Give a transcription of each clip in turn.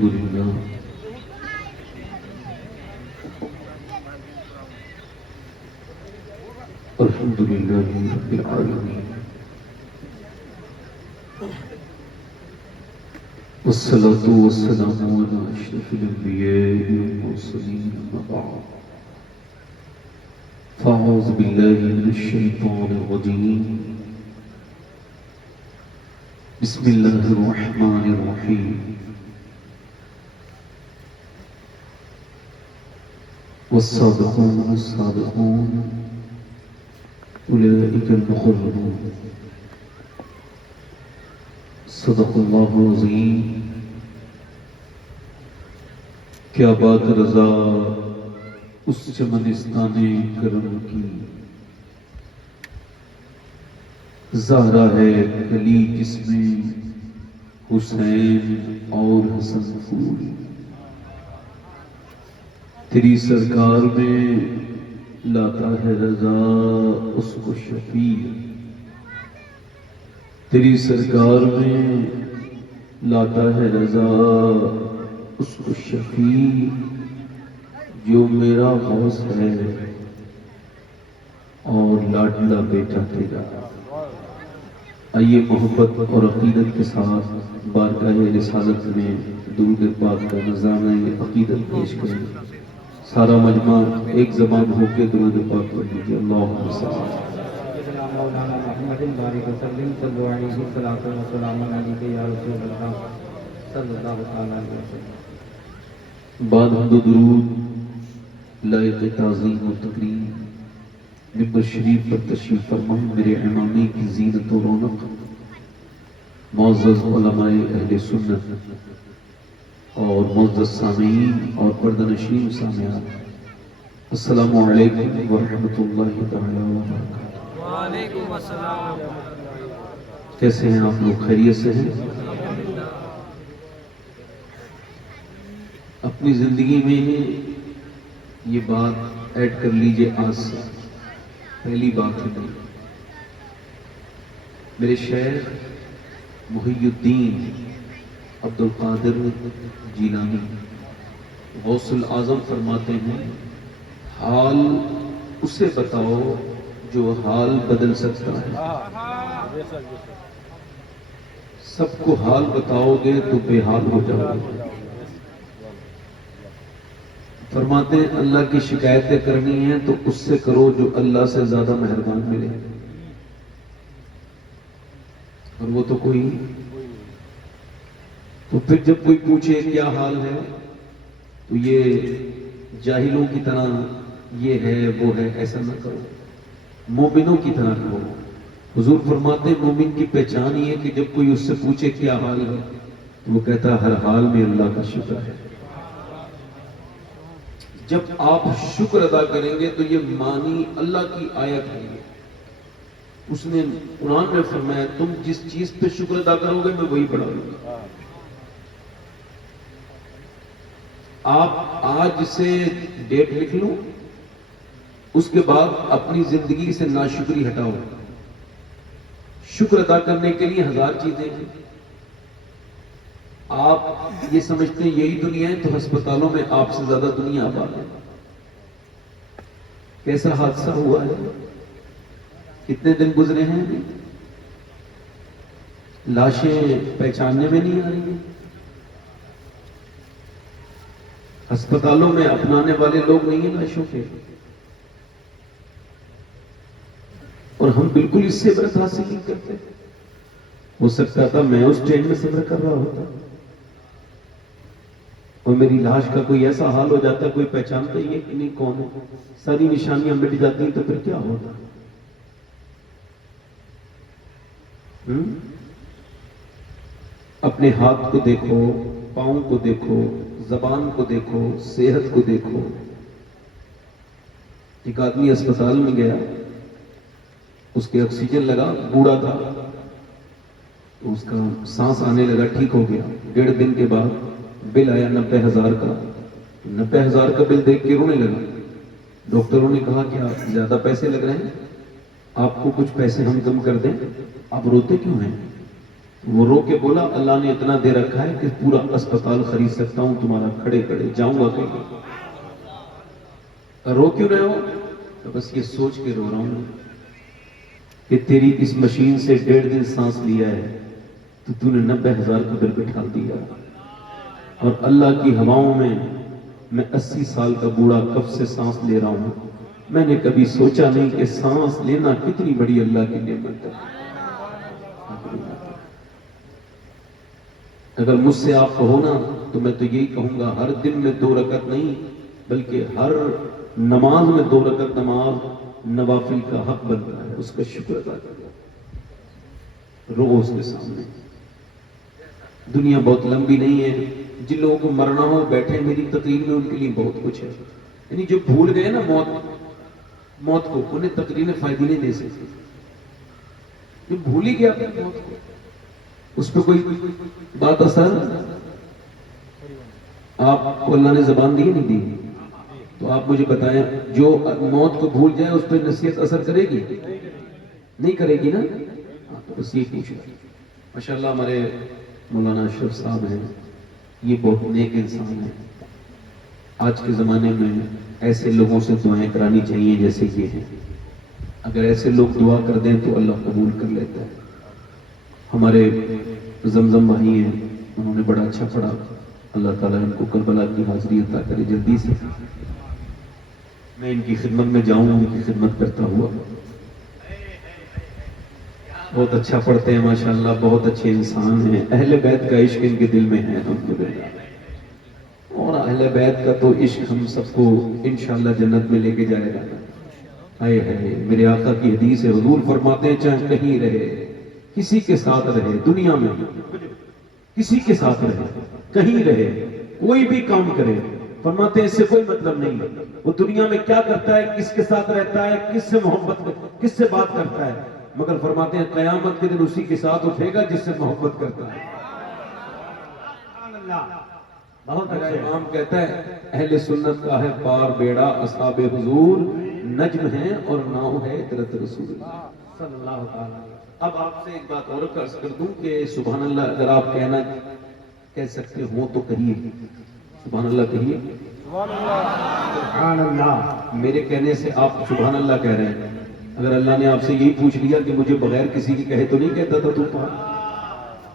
الحمد لله الحمد لله رب العالمين والصلاة والسلام على أشرف الأنبياء والمرسلين أما بعد فأعوذ بالله من الشيطان الرجيم بسم الله الرحمن الرحيم والسابقون السابقون أولئك المقربون صدق اللہ العظیم. کیا بات رضا اس چمنستان کرم کی، زہرا ہے کلی جس میں حسین اور حسن پھول. تیری سرکار میں لاتا ہے رضا اس کو شفیع، تیری سرکار میں لاتا ہے رضا اس کو شفیع، جو میرا غوث ہے اور لاڈلا بیٹا تیرا. آئیے محبت اور عقیدت کے ساتھ بارگاہ رسالت میں درود پاک کا نذرانہ عقیدت پیش کریں. سارا مجمع ایک زبان ہو کے درود پاک پڑھ لیجیے. اللہم صل مولانا محمد بارک وسلم صلی اللہ علیہ وسلم علیہ یا رسول اللہ صلی اللہ علیہ وسلم. بعد حمد و درود لائق تعظیم و تکریم ممبر شریف پر تشریف فرمائیں میرے امامی کی زینت و رونق معزز علماء اہل سنت اور معزز سامعین اور پردہ نشین سامعات، السلام علیکم ورحمۃ اللہ تعالی وبرکاتہ. وعلیکم السلام. کیسے ہیں آپ لوگ؟ خیریت سے ہیں؟ اپنی زندگی میں یہ بات ایڈ کر لیجئے آج سے. پہلی بات ہے میرے شیخ محی الدین عبد القادر جیلانی غوث الاعظم فرماتے ہیں، حال اسے بتاؤ جو حال بدل سکتا ہے. سب کو حال بتاؤ گے تو بے حال ہو جاؤ گے. فرماتے ہیں اللہ کی شکایتیں کرنی ہیں تو اس سے کرو جو اللہ سے زیادہ مہربان ملے، اور وہ تو کوئی نہیں. تو پھر جب کوئی پوچھے کیا حال ہے تو یہ جاہلوں کی طرح یہ ہے وہ ہے ایسا نہ کرو، مومنوں کی طرح کرو. حضور فرماتے ہیں مومن کی پہچان یہ ہے کہ جب کوئی اس سے پوچھے کیا حال ہے تو وہ کہتا ہے ہر حال میں اللہ کا شکر ہے. جب آپ شکر ادا کریں گے تو یہ معنی اللہ کی آیت ہے. اس نے قرآن میں فرمایا تم جس چیز پہ شکر ادا کرو گے میں وہی بڑھاؤں گا. آپ آج سے ڈیٹ لکھ لو، اس کے بعد اپنی زندگی سے ناشکری ہٹاؤ. شکر ادا کرنے کے لیے ہزار چیزیں ہیں. آپ یہ سمجھتے ہیں یہی دنیا ہے تو ہسپتالوں میں آپ سے زیادہ دنیا آباد ہے. کیسا حادثہ ہوا ہے، کتنے دن گزرے ہیں، لاشیں پہچاننے میں نہیں آ رہی ہیں. ہسپتالوں میں اپنانے والے لوگ نہیں ہیں لاشوں کے. اور ہم بالکل اس سے عبرت حاصل نہیں کرتے. ہو سکتا تھا میں اس ٹرین میں سفر کر رہا ہوتا اور میری لاش کا کوئی ایسا حال ہو جاتا کوئی پہچانتا ہی ہے کہ نہیں کون ہے، ساری نشانیاں مٹ جاتی ہیں تو پھر کیا ہوتا. اپنے ہاتھ کو دیکھو، پاؤں کو دیکھو، زبان کو دیکھو، صحت کو دیکھو. ایک آدمی اسپتال میں گیا، اس کے آکسیجن لگا، بوڑھا تھا، تو اس کا سانس آنے لگا، ٹھیک ہو گیا. 1.5 دن کے بعد بل آیا 90,000 کا. 90,000 کا بل دیکھ کے رونے لگا. ڈاکٹروں نے کہا کہ آپ زیادہ پیسے لگ رہے ہیں، آپ کو کچھ پیسے ہم کم کر دیں، آپ روتے کیوں ہیں؟ وہ رو کے بولا اللہ نے اتنا دے رکھا ہے کہ پورا اسپتال خرید سکتا ہوں تمہارا، کھڑے کھڑے جاؤں گا کہیں۔ رو کیوں رہے ہو؟ تو بس یہ سوچ کے رو رہا ہوں کہ تیری اس مشین سے 1.5 دن سانس لیا ہے تو تو نے 90,000 کو دل بٹھا دیا، اور اللہ کی ہواؤں میں 80 سال کا بوڑھا کب سے سانس لے رہا ہوں۔ میں نے کبھی سوچا نہیں کہ سانس لینا کتنی بڑی اللہ کی نعمت ہے۔ اگر مجھ سے آپ کہو نا تو میں تو یہی کہوں گا، ہر دن میں 2 رکعت نہیں بلکہ ہر نماز میں 2 رکعت نماز نوافل کا حق بنتا ہے، اس کا شکر ادا کرو، رو اس کے سامنے۔ دنیا بہت لمبی نہیں ہے، جن لوگوں کو مرنا ہو بیٹھے میری تقریر میں، ان کے لیے بہت کچھ ہے۔ یعنی جو بھول گئے نا موت کو، انہیں تقریر میں فائدہ نہیں دے سکتے۔ جو بھول ہی گیا اپنی موت کو، اس پہ کوئی بات اثر، آپ کو اللہ نے زبان دی نہیں دی؟ تو آپ مجھے بتائیں، جو موت کو بھول جائے اس پہ نصیحت اثر کرے گی؟ نہیں کرے گی نا؟ تو بس یہ پوچھو۔ ماشاءاللہ ہمارے مولانا اشرف صاحب ہیں، یہ بہت نیک انسان ہیں۔ آج کے زمانے میں ایسے لوگوں سے دعائیں کرانی چاہیے جیسے یہ ہیں۔ اگر ایسے لوگ دعا کر دیں تو اللہ قبول کر لیتا ہے۔ ہمارے زمزم بھائی ہیں، انہوں نے بڑا اچھا پڑھا، اللہ تعالیٰ ان کو کربلا کی حاضری عطا کرے جلدی سے۔ میں ان کی خدمت میں جاؤں، ان کی خدمت کرتا ہوا۔ بہت اچھا پڑھتے ہیں ماشاءاللہ، بہت اچھے انسان ہیں، اہل بیت کا عشق ان کے دل میں ہے الحمدللہ، اور اہل بیت کا تو عشق ہم سب کو انشاءاللہ جنت میں لے کے جائے گا۔ ہائے ہائے، میرے آقا کی حدیث ہے، حضور فرماتے ہیں چاہے کہیں رہے، کسی کے ساتھ رہے، دنیا میں کسی کے ساتھ رہے، کہیں رہے، کوئی بھی کام کرے، فرماتے ہیں اس سے کوئی مطلب نہیں وہ دنیا میں کیا کرتا ہے، کس کے ساتھ رہتا ہے، کس سے محبت، کس سے بات کرتا ہے، مگر فرماتے ہیں قیامت کے دن اسی کے ساتھ اٹھے گا جس سے محبت کرتا ہے۔ بہت اچھا امام کہتا ہے اہل سنت کا ہے پار بیڑا، اصحاب حضور نجم ہیں اور ناؤ ہے عطرت رسول اللہ صلی اللہ تعالی۔ اب آپ سے ایک بات اور عرض کر دوں کہ سبحان اللہ اگر آپ کہہ سکتے ہو تو کہیے سبحان اللہ، کہیے سبحان اللہ۔ میرے کہنے سے آپ سبحان اللہ کہہ رہے ہیں، اگر اللہ نے آپ سے یہی پوچھ لیا کہ مجھے بغیر کسی کے کہے تو نہیں کہتا تھا تو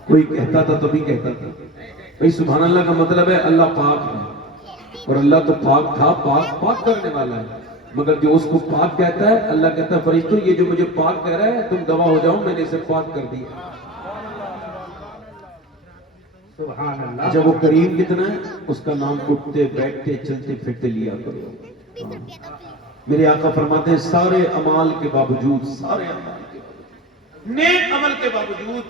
کوئی کہتا تھا تو بھی کہتا تھا؟ بھئی سبحان اللہ کا مطلب ہے اللہ پاک ہے، اور اللہ تو پاک تھا، پاک کرنے والا ہے، مگر جو اس کو پاک کہتا ہے اللہ کہتا ہے فرشتوں یہ جو مجھے پاک کہہ رہا ہے تم گواہ ہو جاؤ میں نے اسے پاک کر دیا۔ سبحان اللہ۔ جب وہ کریم کتنا ہے، اس کا نام اٹھتے بیٹھتے چلتے پھرتے لیا کرو۔ میرے آقا فرماتے ہیں سارے اعمال کے باوجود، نیک عمل کے باوجود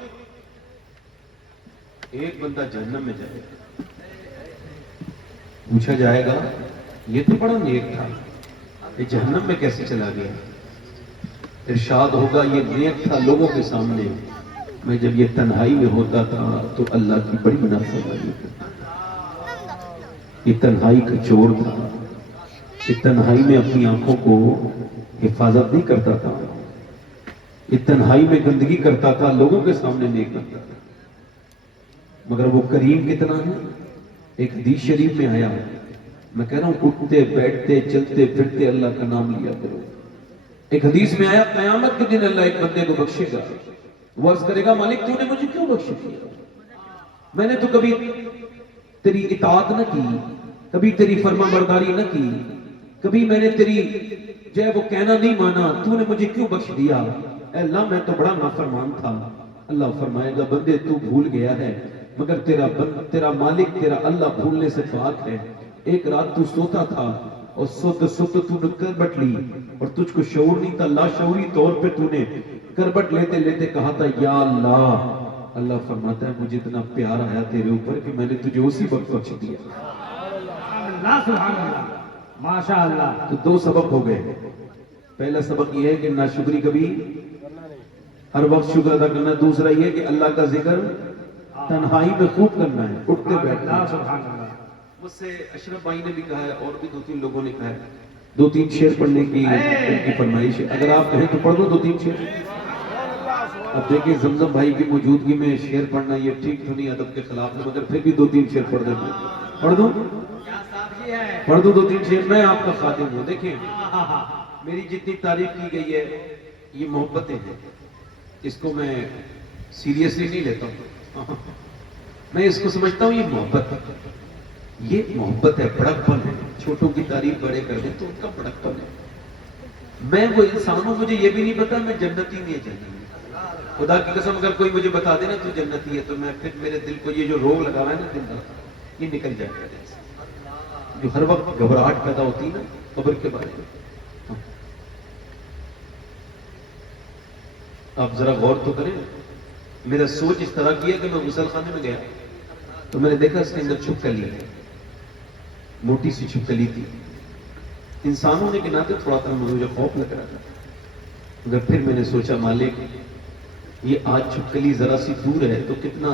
ایک بندہ جہنم میں جائے گا، پوچھا جائے گا یہ تو بڑا نیک تھا، یہ جہنم میں کیسے چلا گیا؟ ارشاد ہوگا یہ نیک تھا لوگوں کے سامنے، میں جب یہ تنہائی میں ہوتا تھا تو اللہ کی بڑی نافرمانی کرتا، یہ تنہائی کا چور تھا، یہ تنہائی میں اپنی آنکھوں کو حفاظت نہیں کرتا تھا، یہ تنہائی میں گندگی کرتا تھا، لوگوں کے سامنے نیک کرتا تھا، مگر وہ کریم کتنا ہے۔ ایک حدیث شریف میں آیا، میں کہہ رہا ہوں اٹھتے بیٹھتے چلتے پھرتے اللہ کا نام لیا کرو۔ ایک حدیث میں آیا قیامت کے دن اللہ ایک بندے کو بخشے گا، وہ عرض کرے گا مالک تو نے مجھے کیوں بخش دیا؟ میں نے تو کبھی تیری اطاعت نہ کی، کبھی تیری فرما برداری نہ کی، کبھی میں نے تیری جو ہے وہ کہنا نہیں مانا، تو نے مجھے کیوں بخش دیا؟ اے اللہ میں تو بڑا نافرمان تھا۔ اللہ فرمائے گا بندے تو بھول گیا ہے، مگر تیرا مالک تیرا اللہ بھولنے سے پاک ہے۔ ایک رات تو سوتا تھا اور سوتے سوتے تو نے کربٹ لی اور تجھ کو شعور نہیں تھا، لاشعوری طور پہ تو نے کربٹ لیتے لیتے کہا تھا یا اللہ۔ اللہ فرماتا ہے مجھے اتنا پیار آیا تیرے اوپر کہ میں نے تجھے اسی وقت بخش دیا۔ ماشاءاللہ۔ تو 2 سبق ہو گئے، پہلا سبق یہ ہے کہ ناشکری کبھی ہر وقت شکر ادا کرنا، دوسرا یہ کہ اللہ کا ذکر تنہائی میں خوب کرنا ہے، اٹھتے بیٹھنا۔ مجھ سے اشرف بھائی نے بھی کہا ہے اور بھی 2-3 لوگوں نے کہا ہے 2-3 شعر پڑھنے کی ان کی فرمائش ہے، اگر آپ کہیں تو پڑھ دو 2-3 شعر۔ اب دیکھیں زمزم بھائی کی موجودگی میں شعر پڑھنا یہ ٹھیک تو نہیں، ادب کے خلاف ہے، مگر پھر بھی 2-3 شعر پڑھ دیتا ہوں۔ پڑھ دوں؟ پڑھ دوں 2-3 شعر؟ میں آپ کا خادم ہوں۔ دیکھیں میری جتنی تعریف کی گئی ہے یہ محبتیں ہیں، اس کو میں سیریسلی نہیں لیتا ہوں، میں اس کو سمجھتا ہوں یہ محبت ہے، یہ محبت ہے، بڑکپن ہے۔ چھوٹوں کی تعریف بڑے کر دیں تو ان کا بڑکپن ہے۔ میں وہ انسان ہوں، مجھے یہ بھی نہیں پتا میں جنتی نہیں ہے جنتی۔ خدا کی قسم اگر کوئی مجھے بتا دے نا تو جنتی ہے تو میں پھر میرے دل کو یہ جو روگ لگا ہوا ہے نا دل کا یہ نکل جائے گا دل سے، جو ہر وقت گھبراہٹ پیدا ہوتی ہے نا قبر کے بارے میں۔ آپ ذرا غور تو کریں، میرا سوچ اس طرح کی ہے کہ میں غسل خانے میں گیا تو میں نے دیکھا اس کے اندر چھپکلی ہے، موٹی سی چھپکلی تھی۔ انسانوں نے گنا کے تھوڑا سا مجھے خوف لگ رہا تھا، مگر پھر میں نے سوچا مالک یہ آج چھپکلی ذرا سی دور ہے تو کتنا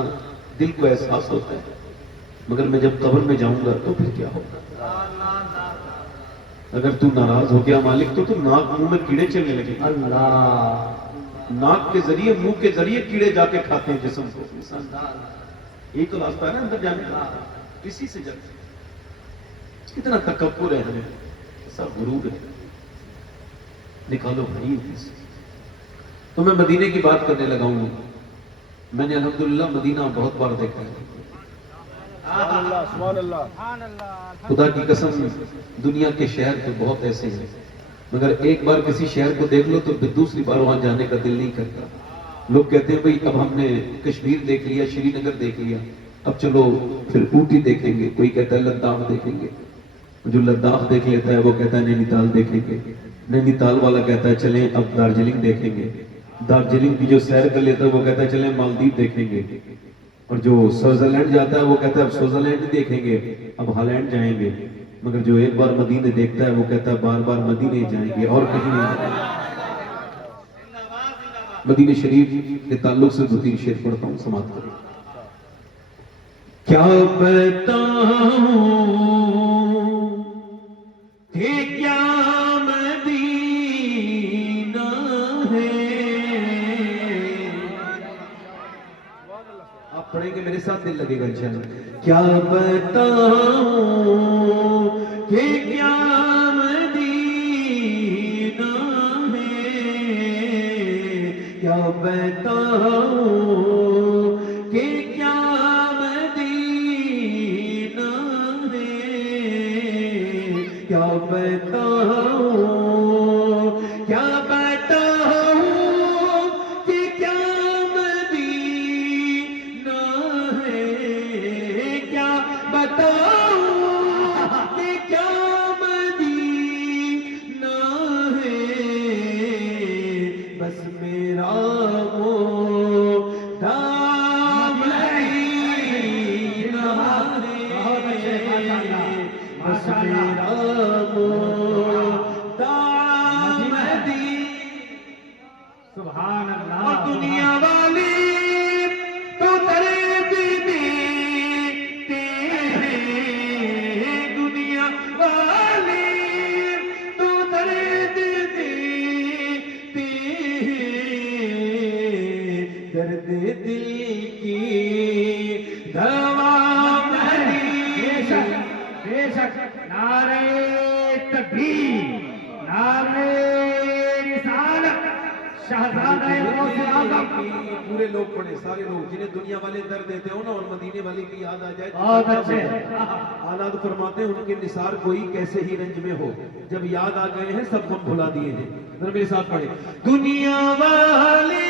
دل کو احساس ہوتا ہے، مگر میں جب قبر میں جاؤں گا تو پھر کیا ہوگا؟ اگر تو ناراض ہو گیا مالک تو ناک منہ میں کیڑے چلنے لگے۔ اللہ ناک کے ذریعے منہ کے ذریعے کیڑے جا کے کھاتے ہیں جسم کو انسان، یہی تو راستہ ہے نا اندر جانے کا، اسی سے جاتے ہیں۔ کتنا تکبر ہے ہمیں، ایسا غرور ہے، نکالو بھائی سے۔ تو میں مدینے کی بات کرنے لگا ہوں، میں نے الحمدللہ مدینہ بہت بار دیکھا ہے، سبحان اللہ۔ خدا کی قسم دنیا کے شہر تو بہت ایسے ہیں، مگر ایک بار کسی شہر کو دیکھ لو تو پھر دوسری بار وہاں جانے کا دل نہیں کرتا۔ لوگ کہتے ہیں بھئی اب ہم نے کشمیر دیکھ لیا، شری نگر دیکھ لیا، اب چلو پھر اوٹی دیکھیں گے، کوئی کہتا ہے لداخ دیکھیں گے، جو لداخ دیکھ لیتا ہے وہ کہتا ہے نینی تال دیکھیں گے، نینی تال والا کہتا ہے چلیں اب دارجلنگ دیکھیں گے، دارجلنگ کی جو سیر کر لیتا ہے وہ کہتا ہے چلیں مالدیپ دیکھیں گے، اور جو سوئٹزرلینڈ جاتا ہے وہ کہتا ہے اب سوئٹزرلینڈ دیکھیں گے، اب ہالینڈ جائیں گے، مگر جو ایک بار مدینے دیکھتا ہے وہ کہتا ہے بار بار مدینے جائیں گے اور کہیں نہیں جائیں گے۔ مدینہ شریف کے تعلق سے 2-3 شعر پڑھتا ہوں، سماعت کریں۔ کیا بتاؤں کہ کیا مدینہ ہے، آپ پڑھیں گے میرے ساتھ دل لگے گا انشاءاللہ۔ کیا بتاؤں کہ کیا مدینہ ہے، کیا بتاؤں کہ کیا مدینہ ہے، کیا بتاؤں کیا بتاؤں کہ کیا مدینہ ہے، کیا بتاؤں کہ کیا مدینہ ہے، بس میرا سبحان اللہ۔ اور دنیا والی تو درد دیتے ہیں، دنیا والی تو درد دیتے ہیں، درد دل کی دوا بے شک نعرہ تکبیر، نعرہ رسالت، شہزادہ غوث اعظم۔ پورے لوگ پڑھیں، سارے لوگ جنہیں دنیا والے درد دیتے ہو نا اور مدینے والے کی یاد آ جائے تو بہت اچھے۔ آلات فرماتے ہیں ان کے نثار کوئی کیسے ہی رنج میں ہو، جب یاد آ گئے ہیں سب غم بھلا دیے ہیں۔ ذرا میرے ساتھ پڑھیں، دنیا والے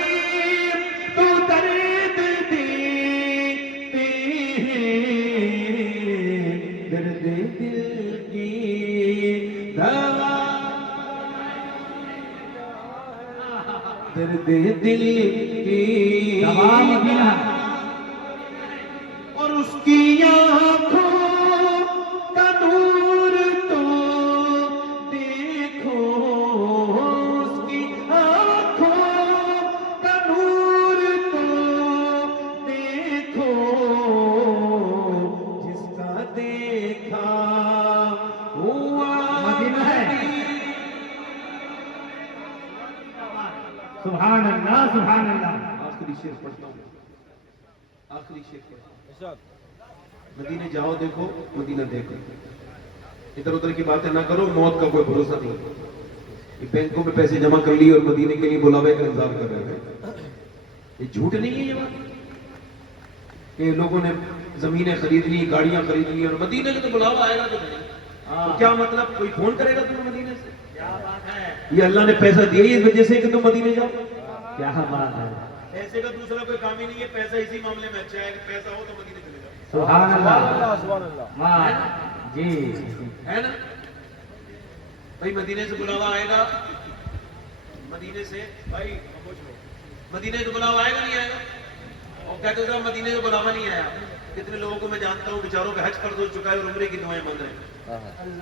تو درد دیتے ہیں، درد دل کی دوا، درد دل کی دوا مدینہ، اور اس کی آنکھوں کا نور تو دیکھو، اس کی آنکھوں کا نور تو دیکھو، جس کا دیکھا ہوا مدینہ ہے۔ سبحان اللہ سبحان اللہ۔ آخری شعر پڑھتا ہوں، آخری شعر پڑھتا ہوں۔ مدینے جاؤ دیکھو، مدینہ دیکھو، ادھر ادھر کی باتیں نہ کرو، موت کا کوئی بھروسہ نہیں۔ یہ بینکوں میں پیسے جمع کر لیے اور مدینے کے لیے بلاوے کا انتظار کر رہے ہیں، یہ جھوٹ نہیں ہے یہ بات کہ لوگوں نے زمینیں خرید لی، گاڑیاں خرید لی اور مدینے کا تو بلاوا آئے گا تو نہیں۔ تو کیا مطلب کوئی فون کرے گا تمہیں مدینے سے؟ یہ اللہ نے پیسہ دیا ہی اس وجہ سے کہ تم مدینے جاؤ؟ کیا بات ہے، پیسے کا دوسرا کوئی کام ہی نہیں ہے، پیسہ اسی معاملے میں اچھا ہے کہ پیسہ ہو تو مدینے چلے جاؤ۔ سبحان اللہ، واہ جی، ہے نا بھائی؟ مدینے سے بلاوا آئے گا، مدینے سے بھائی مدینے سے بلاوا آئے گا نہیں آئے گا؟ اور کہتے صاحب مدینے سے بلاوا نہیں آیا۔ کتنے لوگوں کو میں جانتا ہوں بیچاروں کا حج فرض ہو چکا ہے اور عمرے کی دعائیں مانگ رہے ہیں،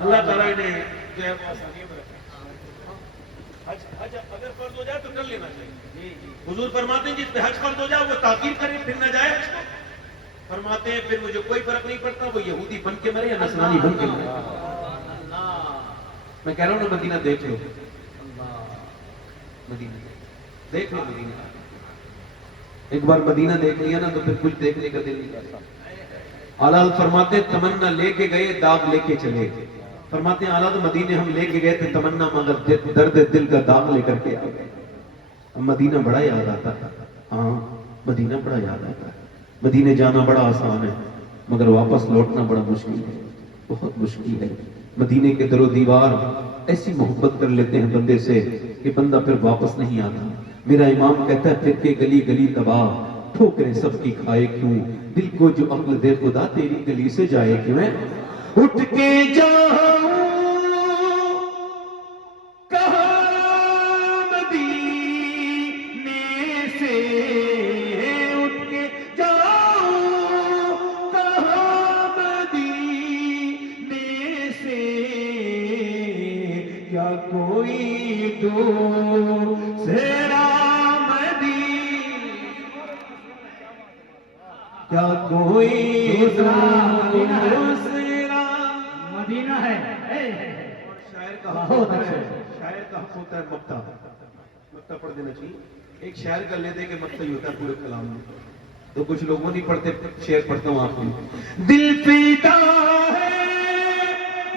اللہ تعالیٰ انہیں جو ہے آسانیوں میں رکھا۔ حج اگر فرض ہو جائے تو کر لینا چاہیے۔ حضور فرماتے ہیں جس پہ حج فرض ہو جائے وہ تاخیر کرے پھر نہ جائے حج کو۔ فرماتے ہیں پھر مجھے کوئی فرق نہیں پڑتا وہ یہودی بن کے مرے یا نصرانی بن کے مرے۔ میں کہہ رہا ہوں نا مدینہ دیکھ لو، مدینہ دیکھ لو، مدینہ ایک بار مدینہ دیکھ لیا نا تو پھر کچھ دیکھنے کا دل نہیں کرتا۔ اعلیٰ فرماتے ہیں تمنا لے کے گئے داغ لے کے چلے۔ فرماتے ہیں اعلیٰ مدینے ہم لے کے گئے تھے تمنا مگر درد دل کا داغ لے کر کے آ گئے۔ اب مدینہ بڑا یاد آتا ہے، ہاں مدینہ بڑا یاد آتا ہے۔ مدینے جانا بڑا آسان ہے مگر واپس لوٹنا بڑا مشکل ہے، بہت مشکل ہے۔ مدینے کے در و دیوار ایسی محبت کر لیتے ہیں بندے سے کہ بندہ پھر واپس نہیں آتا۔ میرا امام کہتا ہے پھر کے گلی گلی تباہ، ٹھوکریں سب کی کھائے کیوں، دل کو جو عقل دے خدا تیری گلی سے جائے کیوں ہے۔ اٹھ کے جاؤں کہاں مدینے سے، اٹھ کے جاؤں کہاں مدینے سے، کیا کوئی دوسرا کیا کوئی دوسرا مدینہ ہے۔ شاعر کا حق ہوتا ہے، شاعر کا حق ہوتا ہے مقطع، مقطع پڑھ دینا چاہیے۔ ایک شاعر کا لے دے کہ مقطع ہی ہوتا ہے پورے کلام میں، تو کچھ لوگوں نہیں پڑھتے، شعر پڑھتا ہوں آپ کو۔ دل فدا ہے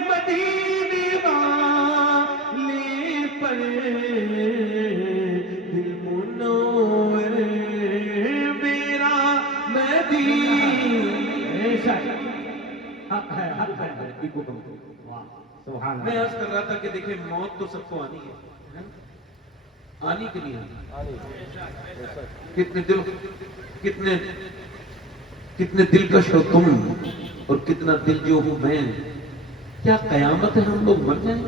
مدینے والے پر، دل منور میرا مدینے۔ میں عرض کر رہا تھا کہ دیکھیں موت تو سب کو آنی ہے، آنی کے لیے کتنے دلکش ہو تم اور کتنا دل جو ہوں میں، کیا قیامت ہے ہم لوگ مر جائیں؟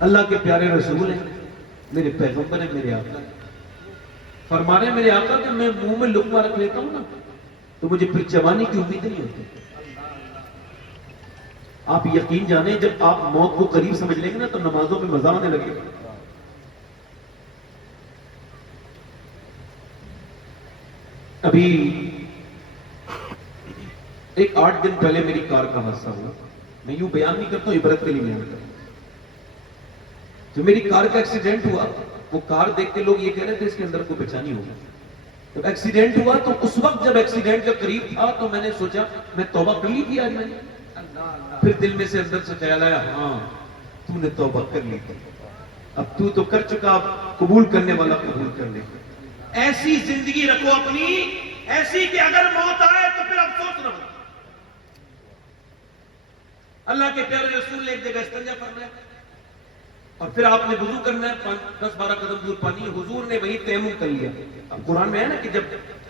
اللہ کے پیارے رسول ہیں، میرے پیغمبر ہیں، میرے آقا ہیں، فرما رہے ہیں میرے آقا کہ میں منہ میں لقمہ رکھ لیتا ہوں نا تو مجھے پھر جوانی کی امید نہیں ہوتی۔ آپ یقین جانیں جب آپ موت کو قریب سمجھ لیں گے نا تو نمازوں میں مزہ آنے لگے گا۔ ابھی ایک 8 دن پہلے میری کار کا حادثہ ہوا، میں یوں بیان نہیں کرتا ہوں، عبرت کے لیے بیان کرتا ہوں۔ جو میری کار کا ایکسیڈنٹ ہوا وہ کار دیکھ کے لوگ یہ کہہ رہے تھے اس کے اندر کوئی پہچانی ہوگا۔ جب ایکسیڈنٹ ہوا تو اس وقت جب ایکسیڈنٹ کا قریب تھا تو میں نے سوچا میں توبہ کر لی تھی آج میں نے، پھر دل میں سے اندر سے خیال آیا ہاں تو نے توبہ کر لی تھی، اب تو کر چکا، اب قبول کرنے والا قبول کر لے۔ ایسی زندگی رکھو اپنی ایسی کہ اگر موت آئے تو پھر افسوس نہ ہو۔ اللہ کے پیارے رسول نے ایک جگہ استنجا فرمایا اور پھر آپ نے وضو کرنا ہے، 10-12 قدم دور پانی ہے، حضور نے وہی تیمم کر لیا۔ اب قرآن میں ہے نا کہ جب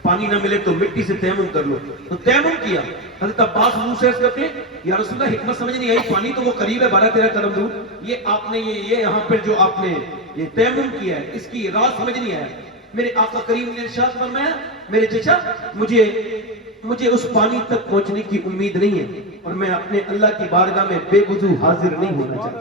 پانی نہ ملے تو مٹی سے تیمم کر لو، تو تیمم کیا۔ حضرت عباس حضور سے عرض کرتے ہیں یا رسول اللہ حکمت سمجھ نہیں آئی، پانی تو وہ قریب ہے 12-13 قدم دور، یہ آپ نے یہ یہاں پر جو آپ نے یہ تیمم کیا ہے اس کی راز سمجھ نہیں آیا۔ میرے آقا کریم نے ارشاد فرمایا میرے چچا مجھے اس پانی تک پہنچنے کی امید نہیں ہے اور میں اپنے اللہ کی بارگاہ میں بے وضو حاضر نہیں ہونا چاہتا۔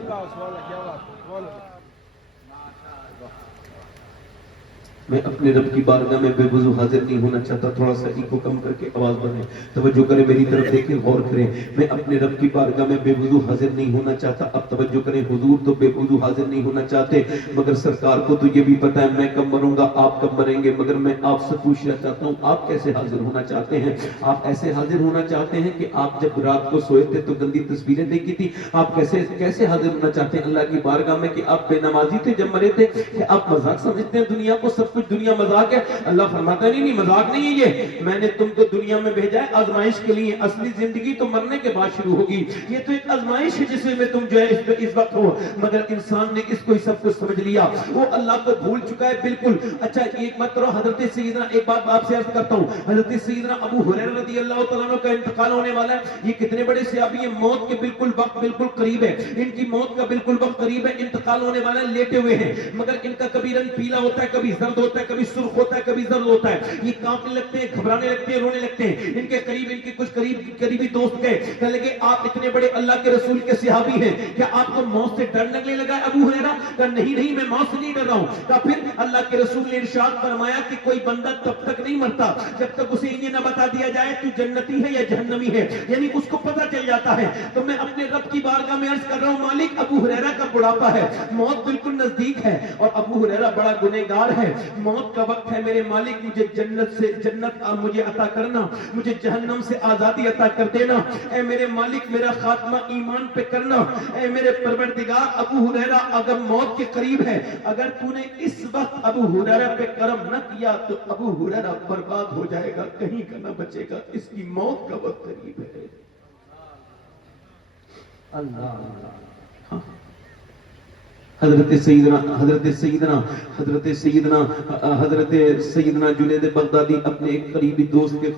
میں اپنے رب کی بارگاہ میں بے وضو حاضر نہیں ہونا چاہتا. تھوڑا سا ایکو کم کر کے آواز بنائیں, توجہ کریں, میری طرف دیکھیں, غور کریں. میں اپنے رب کی بارگاہ میں بے وضو حاضر نہیں ہونا چاہتا. اب توجہ کریں, حضور تو بے وضو حاضر نہیں ہونا چاہتے, مگر سرکار کو تو یہ بھی پتا ہے میں کب مروں گا, آپ کب مریں گے. مگر میں آپ سے پوچھنا چاہتا ہوں, آپ کیسے حاضر ہونا چاہتے ہیں؟ آپ ایسے حاضر ہونا چاہتے ہیں کہ آپ جب رات کو سوئے تھے تو گندی تصویریں دیکھی تھی. آپ کیسے حاضر ہونا چاہتے ہیں اللہ کی بارگاہ میں کہ آپ بے نمازی تھے جب مرے تھے, کہ آپ مذاق سمجھتے ہیں دنیا کو, سب کچھ دنیا مذاق ہے. اللہ فرماتا نہیں مذاق نہیں ہے یہ, میں نے تم کو دنیا میں بھیجا ہے آزمائش کے لیے. اصلی زندگی تو مرنے کے بعد شروع ہوگی, یہ تو ایک آزمائش ہے جس میں تم جو ہے اس وقت ہو. مگر انسان نے اس کو سب کچھ سمجھ لیا, وہ اللہ کو بھول چکا ہے بالکل. اچھا ایک بات کرو, حضرت سیدنا, ایک بات آپ سے عرض کرتا ہوں, حضرت سیدنا ابو ہریرہ رضی اللہ تعالیٰ عنہ کا انتقال ہونے والا ہے. یہ کتنے بڑے صحابی ہیں, موت کے بالکل وقت بالکل قریب ہے, ان کی موت کا بالکل وقت قریب ہے, انتقال ہونے والا ہے, لیٹے ہوئے ہیں. مگر ان کا کبھی رنگ پیلا ہوتا ہے, کبھی زرد ہوتا ہے, کبھی سرخ ہوتا ہے, کبھی زرد ہوتا ہے. یہ کانپنے لگتے ہیں, گھبرانے لگتے ہیں, رونے لگتے ہیں. ان کے قریب ان کے کچھ قریبی دوست گئے, کہنے لگے آپ اتنے بڑے اللہ کے رسول کے صحابی ہیں, کیا آپ کو موت سے ڈر لگنے لگا ہے ابو ہریرہ؟ کہا نہیں میں موت سے نہیں ڈر رہا ہوں. کہا پھر اللہ کے رسول نے ارشاد فرمایا کہ کوئی بندہ تب تک نہیں مرتا جب تک اسے یہ نہ بتا دیا جائے تو جنتی ہے یا جہنمی ہے, یعنی اس کو پتہ چل جاتا ہے. تو میں اپنے رب کی بارگاہ میں عرض کر رہا ہوں, مالک ابو ہریرہ کا بڑھاپا ہے, موت بالکل نزدیک ہے, اور ابو ہریرہ بڑا گنہگار ہے, موت کا وقت ہے. میرے مالک مجھے جنت مجھے عطا کرنا, مجھے جہنم سے آزادی عطا کر دینا. اے میرے مالک میرا خاتمہ ایمان پہ کرنا. اے میرے پروردگار, ابو ہریرہ اگر موت کے قریب ہے, اگر تو نے اس وقت ابو ہریرہ پہ کرم نہ کیا تو ابو ہریرہ برباد ہو جائے گا, کہیں کا نہ بچے گا, اس کی موت کا وقت قریب ہے. اللہ حضرت سیدنا جنید بغدادی اپنے ایک قریبی دوست کے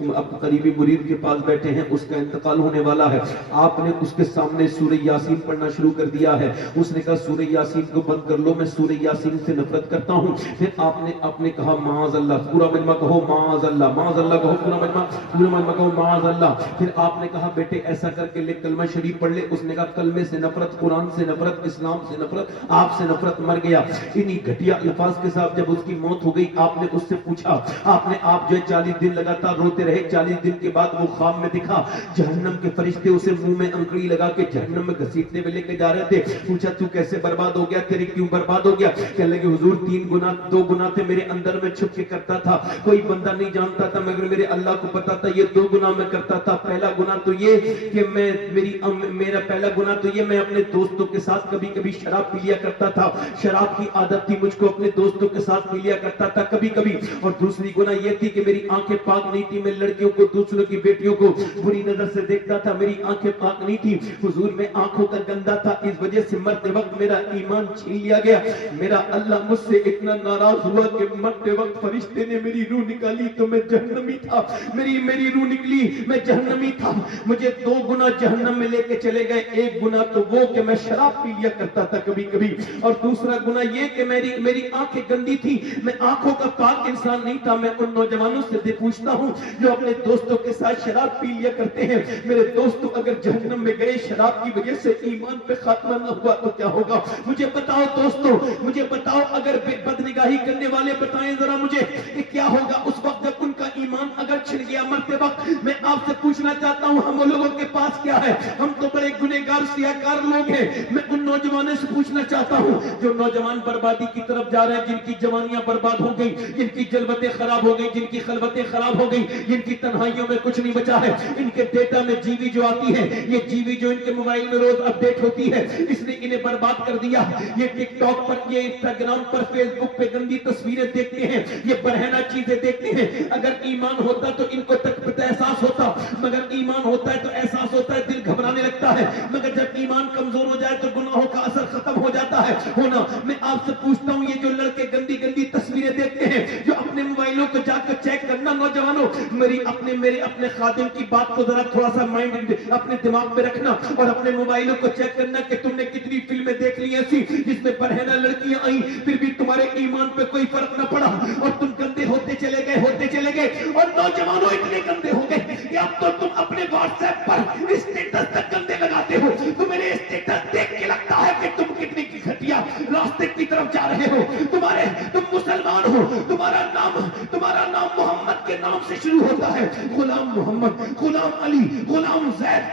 قریبی مرید کے پاس بیٹھے ہیں, اس کا انتقال ہونے والا ہے. آپ نے اس کے سامنے سورہ یاسین پڑھنا شروع کر دیا ہے. اس نے کہا سورہ یاسین کو بند کر لو, میں سورہ یاسین سے نفرت کرتا ہوں. پھر آپ نے کہا معاذ اللہ, پورا مجمع کہو معاذ اللہ, معاذ اللہ کہو, پورا مجمع کہو معاذ اللہ. پھر آپ نے کہا بیٹے ایسا کر کے لے, کلمہ شریف پڑھ لے. اس نے کہا کلمے سے نفرت, قرآن سے نفرت, اسلام سے نفرت, آپ سے نفرت, مر گیا. انہی گھٹیا الفاظ کے ساتھ جب اس کی موت ہو گئی, آپ نے اس سے پوچھا, آپ جو ہے 40 دن لگاتار روتے رہے. 40 دن کے بعد وہ خواب میں دکھا, جہنم کے فرشتے اسے منہ میں انگڑی لگا کے جہنم میں گھسیٹنے میں لے کے جا رہے تھے. پوچھا تو کیسے برباد ہو گیا, تیرے کیوں برباد ہو گیا؟ کہنے لگے حضور 2 گناہ تھے میرے اندر, میں چھپ کے کرتا تھا, کوئی بندہ نہیں جانتا تھا, مگر میرے اللہ کو پتا تھا. یہ 2 گناہ میں کرتا تھا. پہلا گناہ تو یہ کہ میرا پہلا گناہ تو یہ, میں اپنے دوستوں کے ساتھ کبھی کبھی شراب پی لیا کرتا تھا. شراب کی عادت تھی مجھ کو, اپنے دوستوں کے ساتھ پی لیا کرتا تھا کبھی کبھی. اور دوسری گناہ یہ تھی کہ میری آنکھیں پاک نہیں تھی, میں لڑکیوں کو, دوسروں کی بیٹیوں کو بری نظر سے دیکھتا تھا, میری آنکھیں پاک نہیں تھی. حضور میں آنکھوں کا گندا تھا, اس وجہ سے مرتے وقت میرا ایمان چھین لیا گیا. میرا اللہ مجھ سے اتنا ناراض ہوا کہ مرتے وقت فرشتے نے میری روح نکالی تو میں جہنمی تھا. میری روح نکلی, میں جہنمی تھا. مجھے 2 گناہ جہنم میں لے کے چلے گئے. ایک گناہ تو وہ کہ میں شراب پی لیا کرتا تھا کبھی کبھی, اور دوسرا گناہ یہ کہ میری آنکھیں گندی تھی, میں آنکھوں کا پاک انسان نہیں تھا. میں ان نوجوانوں سے پوچھتا ہوں جو اپنے دوستوں کے ساتھ شراب پی لیا کرتے ہیں, میرے دوستوں اگر جہنم میں گئے شراب کی وجہ سے, ایمان پہ خاتمہ نہ ہوا تو کیا ہوگا؟ مجھے بتاؤ دوستوں, مجھے بتاؤ, اگر بدنگاہی کرنے والے بتائیں ذرا مجھے کہ کیا ہوگا اس وقت جب ان کا ایمان اگر چھن گیا مرتے وقت. میں آپ سے پوچھنا چاہتا ہوں ہم لوگوں کے پاس کیا ہے؟ ہم تو بڑے گنہگار سیاہکار لوگ ہیں. میں ان نوجوانوں سے پوچھنا چاہتا ہوں جو نوجوان بربادی کی طرف جا رہے ہیں, جن کی جوانیاں برباد ہو گئی, جن کی جلوتیں خراب ہو گئی, جن کی خلوتیں خراب ہو گئی, جن کی تنہائیوں میں کچھ نہیں بچا ہے. ان کے ڈیٹا میں جی وی جو آتی ہے, یہ جی وی جو ان کے موبائل میں روز اپڈیٹ ہوتی ہے, اس نے انہیں برباد کر دیا. یہ ٹک ٹاک پر, یہ انسٹاگرام پر, فیس بک پہ گندی تصویریں دیکھتے ہیں, یہ برہنہ چیزیں دیکھتے ہیں. اگر ایمان ہوتا تو ان کو تک احساس ہوتا, مگر ایمان ہوتا ہے تو احساس ہوتا ہے, دل گھبرانے لگتا ہے. مگر جب ایمان کمزور ہو جائے تو گناہوں کا اثر ختم ہو جاتا ہے. ہونا میں آپ سے پوچھتا ہوں, یہ جو لڑکے گندی تصویریں دیکھتے ہیں, جو اپنے موبائلوں کو جا کر چیک کرنا, نوجوانوں میرے اپنے خادم کی بات کو ذرا تھوڑا سا مائنڈ اپنے دماغ میں رکھنا, اور اپنے موبائلوں کو چیک کرنا کہ تم نے کتنی فلمیں دیکھ لی ایسی جس میں برہنہ لڑکیاں آئیں, پھر بھی تمہارے ایمان پہ کوئی فرق نہ پڑا, اور تم گندے ہوتے چلے گئے. اور نوجوانوں اتنے گندے ہو گئے کہ اب تو تم اپنے واٹس ایپ پر اسٹیٹس تک گندے لگاتے ہو. تو میرے اسٹیٹس دیکھ کے لگتا ہے کہ تم کتنی گھٹیا راستے کی طرف جا رہے ہو. تم مسلمان ہو, تمہارا نام سے شروع ہوتا ہے، غلام محمد، غلام علی، غلام زید،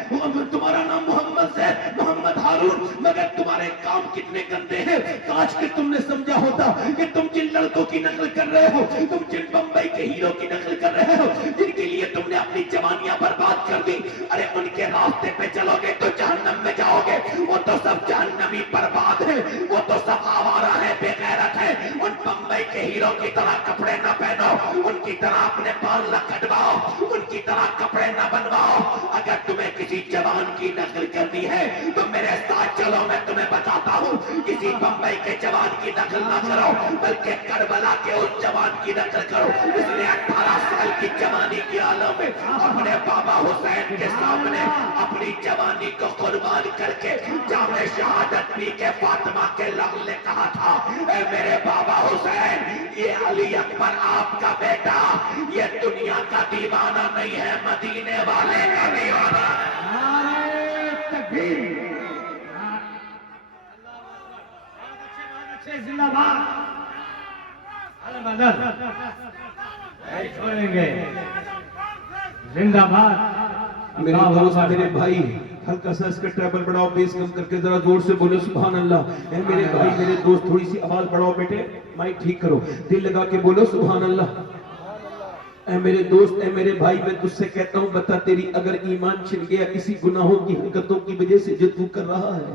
تمہارا نام محمد زید، محمد ہارون، مگر تمہارے کام کتنے گندے ہیں. کاش کہ تم نے سمجھا ہوتا کہ تم جن لڑکوں کی نقل کر رہے ہو، تم جن بمبئی کے ہیرو کی نقل کر رہے ہو، جن کے لیے تم نے اپنی جوانیاں برباد کر دی، ارے ان کے راستے پہ چلو گے تو جہنم میں جاؤ گے. وہ تو سب جہنمی برباد ہیں، وہ تو سب آوارہ ہیں، بے غیرت ہیں. ان بمبئی کے ہیرو کی طرح کپڑے نہ پہنو، ان کی طرح اپنے بال نہ کٹواؤ، ان کی طرح کپڑے نہ بنواؤ. اگر تمہیں کسی جوان کی نقل کرنی ہے تو میرے ساتھ چلو، میں تمہیں بتاتا ہوں. کسی بمبئی کے جوان کی نقل نہ کرو، بلکہ کربلا کے اس جوان کی نقل کرو جس نے 18 سال کی جوانی کی عالم میں اپنے بابا حسین کے سامنے اپنی جوانی کو قربان کر کے جام شہادت پی کے فاطمہ کے لب نے کہا تھا، اے میرے بابا حسین، یہ علی اکبر آپ کا بیٹا یہ دنیا کا دیوانہ نہیں ہے، مدینے والے کا دیوانہ ہے. نعرہ تکبیر، زندہ باد. چھوڑیں گے زندہ باد. میرے دوست، میرے بھائی، ہلکا سا اس کا ٹریبل بڑھاؤ، بیس کم کر کے ذرا زور سے بولے سبحان اللہ. اے میرے بھائی، میرے دوست، تھوڑی سی آواز بڑھاؤ بیٹے، مائک ٹھیک کرو، دل لگا کے بولو سبحان اللہ. اے میرے دوست، اے میرے بھائی، میں تجھ سے کہتا ہوں، بتا تیری اگر ایمان چھن گیا اسی گناہوں کی حرکتوں کی وجہ سے جو تو کر رہا ہے،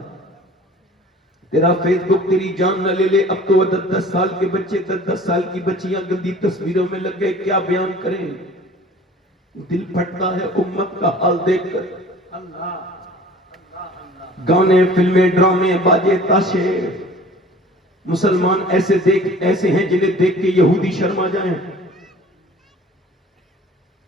تیرا فیس بک تیری جان نہ لے لے. اب تو 10 سال کے بچے، 10 سال کی بچیاں گندی تصویروں میں لگ گئے، کیا بیان کریں. دل پھٹتا ہے امت کا حال دیکھ کر. گانے، فلمیں، ڈرامے، باجے، تاشے، مسلمان ایسے ہیں جنہیں دیکھ کے یہودی شرما جائیں.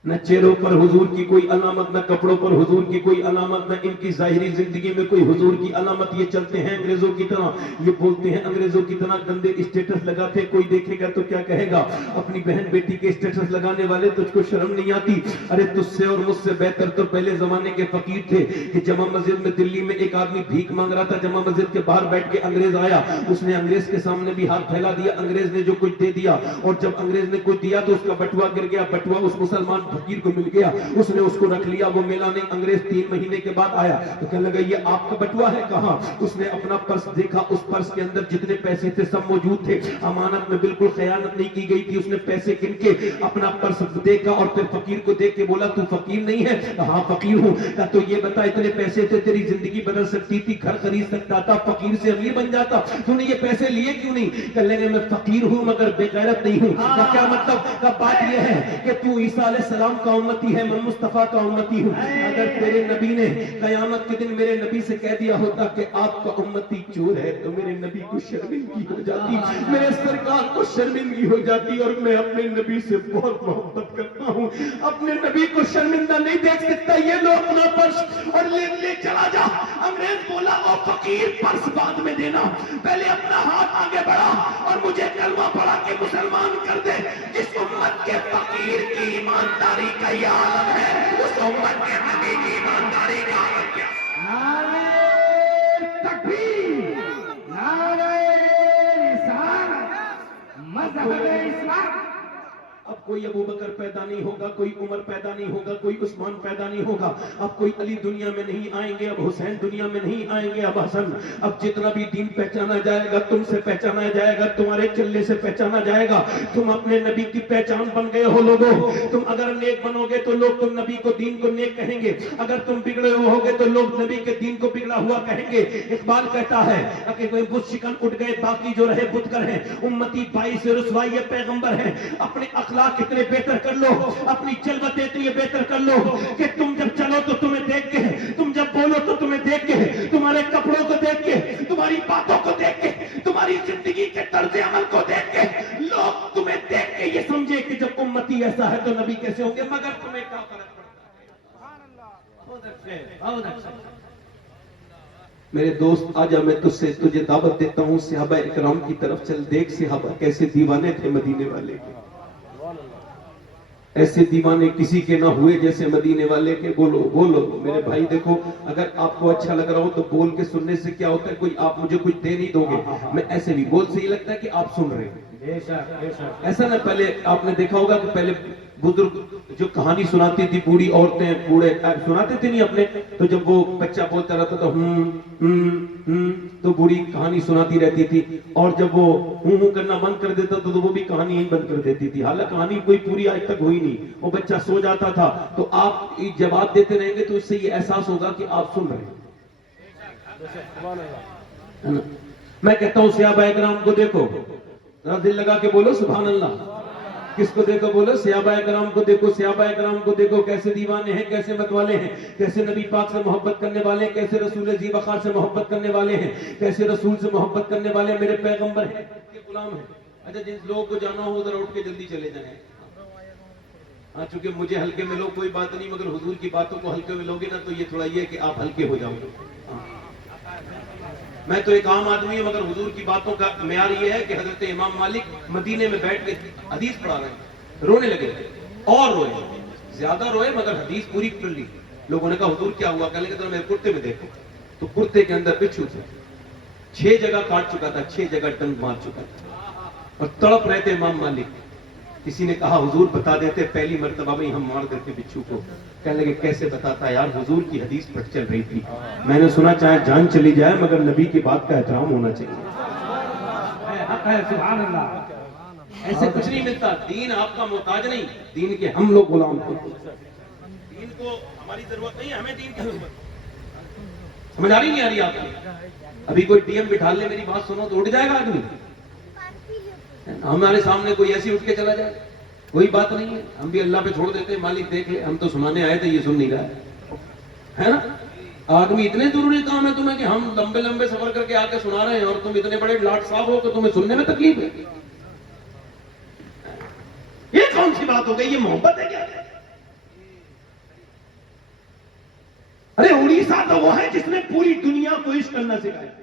نہ چہروں پر حضور کی کوئی علامت، نہ کپڑوں پر حضور کی کوئی علامت، نہ ان کی ظاہری زندگی میں کوئی حضور کی علامت. یہ چلتے ہیں انگریزوں کی طرح، یہ بولتے ہیں انگریزوں کی طرح، گندے اسٹیٹس لگاتے. کوئی دیکھے گا تو کیا کہے گا؟ اپنی بہن بیٹی کے اسٹیٹس لگانے والے، تجھ کو شرم نہیں آتی؟ ارے تجھ سے اور مجھ سے بہتر تو پہلے زمانے کے فقیر تھے کہ جامع مسجد میں دلی میں ایک آدمی بھیک مانگ رہا تھا، جامع مسجد کے باہر بیٹھ کے انگریز آیا، اس نے انگریز کے سامنے بھی ہاتھ پھیلا دیا، انگریز نے جو کچھ دے دیا، اور جب انگریز نے کچھ دیا تو اس کا بٹوا گر گیا، بٹوا اس مسلمان فقیر کو مل گیا، اس نے اس کو رکھ لیا، وہ ملا نہیں. انگریز 3 مہینے کے بعد آیا تو کہنے لگا یہ آپ کا بٹوا ہے؟ کہاں؟ اس نے اپنا پرس دیکھا، اس پرس کے اندر جتنے پیسے تھے سب موجود تھے، امانت میں بالکل خیانت نہیں کی گئی تھی. اس نے پیسے گن کے اپنا پرس دیکھا اور پھر فقیر کو دیکھ کے بولا تو فقیر نہیں ہے؟ ہاں فقیر ہوں. کہا تو یہ بتا اتنے پیسے تھے تیری زندگی بدل سکتی تھی، گھر خرید سکتا تھا، فقیر سے امیر بن جاتا، تو نے یہ پیسے لیے کیوں نہیں؟ کہنے لگے میں فقیر ہوں مگر بے غیرت نہیں ہوں. کیا مطلب؟ کا بات یہ ہے کہ تو عیسیٰ علیہ السلام کا امتی ہے، میں مصطفیٰ کا امتی ہوں. اگر تیرے نبی نے قیامت کے دن میرے نبی سے کہہ دیا ہوتا کہ آپ کا امتی چور ہے تو میرے نبی کو شرمندگی ہو جاتی، میرے سرکار کو شرمندگی ہو جاتی. اور میں اپنے نبی سے بہت محبت کرتا ہوں، اپنے نبی کو شرمندہ نہیں دیکھ سکتا. یہ لو اپنا پرس اور لے چلا جا. انگریز بولا او فقیر پرس بعد میں دینا، پہلے اپنا ہاتھ آگے بڑھا اور مجھے کلمہ پڑھا کے مسلمان کر دے. جس امت کے فقیر کی ایمانداری کا یہ عالم ہے، اس امت کے نبی کی ایمانداری کا عالم کیا؟ نعرہ تکبیر، نعرہ رسالت، مذہب اسلام. اب کوئی ابو بکر پیدا نہیں ہوگا، کوئی عمر پیدا نہیں ہوگا، کوئی عثمان پیدا نہیں ہوگا، اب کوئی علی دنیا میں نہیں آئیں گے، اب حسین دنیا میں نہیں آئیں گے، اب حسن. اب جتنا بھی دین پہچانا جائے گا تم سے پہچانا جائے گا، تمہارے چلے سے پہچانا جائے گا. تم اپنے نبی کی پہچان بن گئے ہو لوگوں. تم اگر نیک بنو گے تو لوگ تم نبی کو دین کو نیک کہیں گے، اگر تم بگڑے ہوئے ہوگے تو لوگ نبی کے دین کو بگڑا ہوا کہیں گے. اقبال کہتا ہے کہ کوئی بت شکن اٹھ گئے باقی جو رہے بت کر ہیں، امتی باعث رسوائی پیغمبر ہیں. اپنے اخلاق اتنے بہتر کر لو، اپنی جلوتیں اتنی بہتر کر لو کہ تم جب چلو تو تمہیں دیکھ کے، تم جب بولو تو تمہیں دیکھ کے، تمہارے کپڑوں کو دیکھ کے، تمہاری باتوں کو دیکھ کے، تمہاری زندگی کے طرز عمل کو دیکھ کے لوگ تمہیں دیکھ کے یہ سمجھے کہ جب امتی ایسا ہے تو نبی کیسے ہوں گے. مگر تمہیں کیا فرق پڑتا ہے؟ بہت اچھے، بہت اچھے. میرے دوست آجا، میں تجھے دعوت دیتا ہوں صحابہ اکرام کی طرف چل. دیکھ صحابہ کیسے دیوانے تھے مدینے والے کے، ایسے دیوانے کسی کے نہ ہوئے جیسے مدینے والے کے. بولو بولو میرے بھائی. دیکھو اگر آپ کو اچھا لگ رہا ہو تو بول کے سننے سے کیا ہوتا ہے، کوئی آپ مجھے کچھ دے نہیں دو گے، میں ایسے بھی بول سے یہ لگتا ہے کہ آپ سن رہے ہیں. بے شک، بے شک. ایسا نہ، پہلے آپ نے دیکھا ہوگا کہ پہلے بزرگ جو کہانی سناتی تھی بوڑھی عورتیں بوڑھے سناتے تھے نہیں اپنے، تو جب وہ بچہ بولتا رہتا تو تو بوڑھی کہانی سناتی رہتی تھی، اور جب وہ کرنا بند کر دیتا تو وہ بھی کہانی ہی بند کر دیتی تھی، حالانکہ کہانی کوئی پوری آج تک ہوئی نہیں، وہ بچہ سو جاتا تھا۔ تو آپ جواب دیتے رہیں گے تو اس سے یہ احساس ہوگا کہ آپ سن رہے ہیں۔ میں کہتا ہوں صحابہ کرام کو دیکھو، ذرا دل لگا کے بولو سبحان اللہ۔ کس کو دیکھو؟ بولو صحابہ کرام کو دیکھو، صحابہ کرام کو دیکھو، کیسے دیوانے ہیں، کیسے مت والے ہیں، کیسے نبی پاک سے محبت کرنے والے ہیں، کیسے رسول ذی وقار سے محبت کرنے والے ہیں، کیسے رسول سے محبت کرنے والے ہیں، میرے پیغمبر ہیں، کے غلام ہیں۔ اچھا جن لوگوں کو جانا ہو ادھر اٹھ کے جلدی چلے جائیں۔ ہاں چونکہ مجھے ہلکے میں لو کوئی بات نہیں، مگر حضور کی باتوں کو ہلکے میں لوگے نا تو یہ تھوڑا یہ ہے کہ آپ ہلکے ہو جاؤ گے۔ میں تو ایک عام آدمی ہوں، مگر حضور کی باتوں کا معیار یہ ہے کہ حضرت امام مالک مدینے میں بیٹھ کے حدیث پڑھا رہے ہیں، رونے لگے اور روئے، زیادہ روئے مگر حدیث پوری پڑھ لی۔ لوگوں نے کہا حضور کیا ہوا؟ کہنے لگے میرے کرتے میں دیکھو، تو کرتے کے اندر بچھو تھے، 6 جگہ کاٹ چکا تھا، 6 جگہ ڈنک مار چکا تھا، اور تڑپ رہے تھے امام مالک۔ کسی نے کہا حضور بتا دیتے، پہلی مرتبہ میں ہم مار دیتے بچھو کو۔ کہنے لگے کیسے بتاتا یار، حضور کی حدیث پر چل رہی تھی، میں نے سنا چاہے جان چلی جائے مگر نبی کی بات کا احترام ہونا چاہیے۔ سبحان اللہ۔ ایسے کچھ نہیں ملتا، دین آپ کا محتاج نہیں، دین کے ہم لوگ غلام ہیں۔ دین کو ہماری ضرورت نہیں ہے، ہمیں دین کی ضرورت۔ سمجھ آ رہی نہیں آ رہی آپ کو؟ ابھی کوئی ڈی ایم بٹھا لے میری بات سنو تو اٹھ جائے گا آدمی؟ ہمارے سامنے کوئی ایسی اٹھ کے چلا جائے، کوئی بات نہیں ہے، ہم بھی اللہ پہ چھوڑ دیتے ہیں، مالک دیکھ لے، ہم تو سنانے آئے تھے، یہ سن نہیں رہا ہے نا۔ آدمی اتنے ضروری کام ہے تمہیں کہ ہم لمبے لمبے سفر کر کے آ کے سنا رہے ہیں، اور تم اتنے بڑے لاٹ صاحب ہو کہ تمہیں سننے میں تکلیف ہے؟ یہ کون سی بات ہو گئی؟ یہ محبت ہے کیا؟ ارے اڑیسہ تو وہ ہے جس نے پوری دنیا کو عشق کرنا سکھایا۔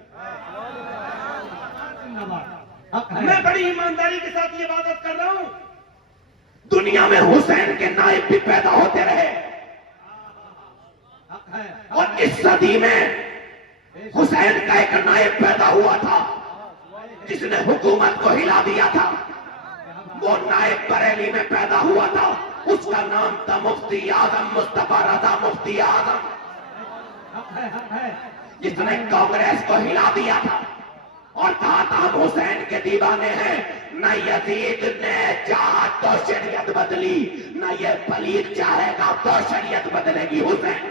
میں بڑی ایمانداری کے ساتھ یہ بات کر رہا ہوں، دنیا میں حسین کے نائب بھی پیدا ہوتے رہے، اور اس صدی میں حسین کا ایک نائب پیدا ہوا تھا جس نے حکومت کو ہلا دیا تھا۔ وہ نائب بریلی میں پیدا ہوا تھا، اس کا نام تھا مفتی اعظم مصطفیٰ رضا مفتی اعظم، جس نے کانگریس کو ہلا دیا تھا اور کہا تھا ہم حسین کے دیوانے ہیں۔ نہ یزید نے چاہا تو شریعت بدلی، نہ یہ پلید چاہے گا تو شریعت بدلے گی حسین۔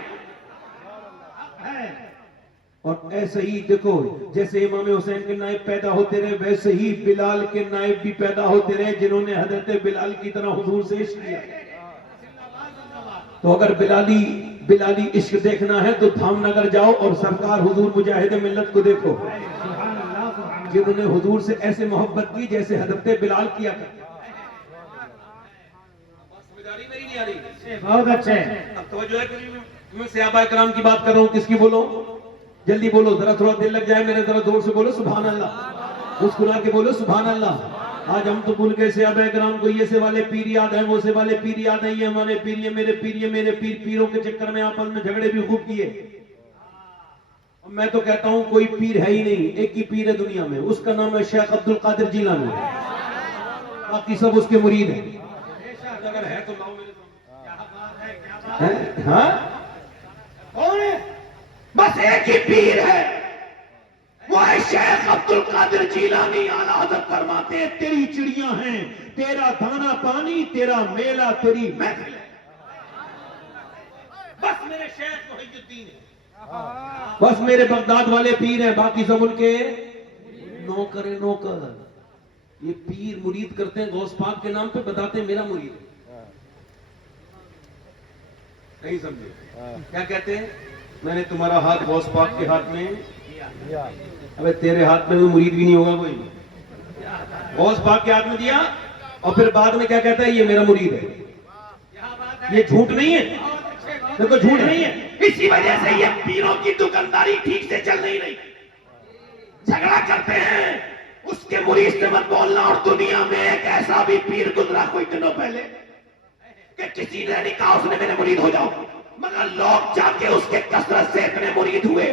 اور ایسے ہی دیکھو، جیسے امام حسین کے نائب پیدا ہوتے رہے، ویسے ہی بلال کے نائب بھی پیدا ہوتے رہے، جنہوں نے حضرت بلال کی طرح حضور سے عشق کیا۔ تو اگر بلالی عشق دیکھنا ہے تو دھام نگر جاؤ اور سرکار حضور مجاہد ملت کو دیکھو، جنہوں نے حضور سے ایسے محبت کی جیسے حضرت بلال کیا کرتے۔ سمجھ آ رہی میری نہیں آ رہی؟ بہت اچھے۔ اب توجہ ہے کہ میں صحابہ کرام کی بات کر رہا ہوں، کس کی بولو؟ جلدی بولو، ذرا تھوڑا دل لگ جائے میرے، ذرا زور سے بولو سبحان اللہ، مسکرا کے بولو سبحان اللہ۔ آج ہم تو بھول گئے صحابہ کرام کو، یہ سے والے پیر یاد ہیں، وہ سے والے پیر یاد ہیں، یہ ہمارے پیر، یہ میرے پیر، یہ میرے پیر۔ پیروں کے چکر میں آپس میں جھگڑے بھی خوب کیے۔ میں تو کہتا ہوں کوئی پیر ہے ہی نہیں، ایک ہی پیر ہے دنیا میں، اس کا نام ہے شیخ عبد القادر جیلانی، باقی سب اس کے مرید ہیں۔ اگر ہے تو لاؤ میرے سامنے۔ ہاں کون ہے؟ بس ایک ہی پیر ہے، وہ ہے شیخ عبد القادر جیلانی۔ اعلیٰ حضرت فرماتے ہیں تیری چڑیاں ہیں، تیرا دانا پانی، تیرا میلہ، تیری محفل ہے۔ بس میرے شیخ محی الدین ہے، بس میرے بغداد والے پیر ہیں، باقی سب ان کے نوکر ہیں، نوکر۔ یہ پیر مرید کرتے ہیں غوث پاک کے نام پہ، بتاتے ہیں میرا مرید ہے۔ نہیں سمجھے کیا کہتے ہیں؟ میں نے تمہارا ہاتھ غوث پاک کے ہاتھ میں، ابے تیرے ہاتھ میں تو مرید بھی نہیں ہوگا کوئی، غوث پاک کے ہاتھ میں دیا، اور پھر بعد میں کیا کہتا ہے یہ میرا مرید ہے۔ یہ جھوٹ نہیں ہے، دیکھو جھوٹ نہیں ہے۔ اسی وجہ سے یہ پیروں کی دکانداری ٹھیک سے چل نہیں رہی، جھگڑا کرتے ہیں، اس کے مرید سے مت بولنا۔ اور دنیا میں ایک ایسا بھی پیر گزرا کوئی دنوں پہلے کہ کسی نے نہیں کہا اس نے میرے مرید ہو جاؤ، مگر لوگ جا کے اس کے کثرت سے اتنے مرید ہوئے،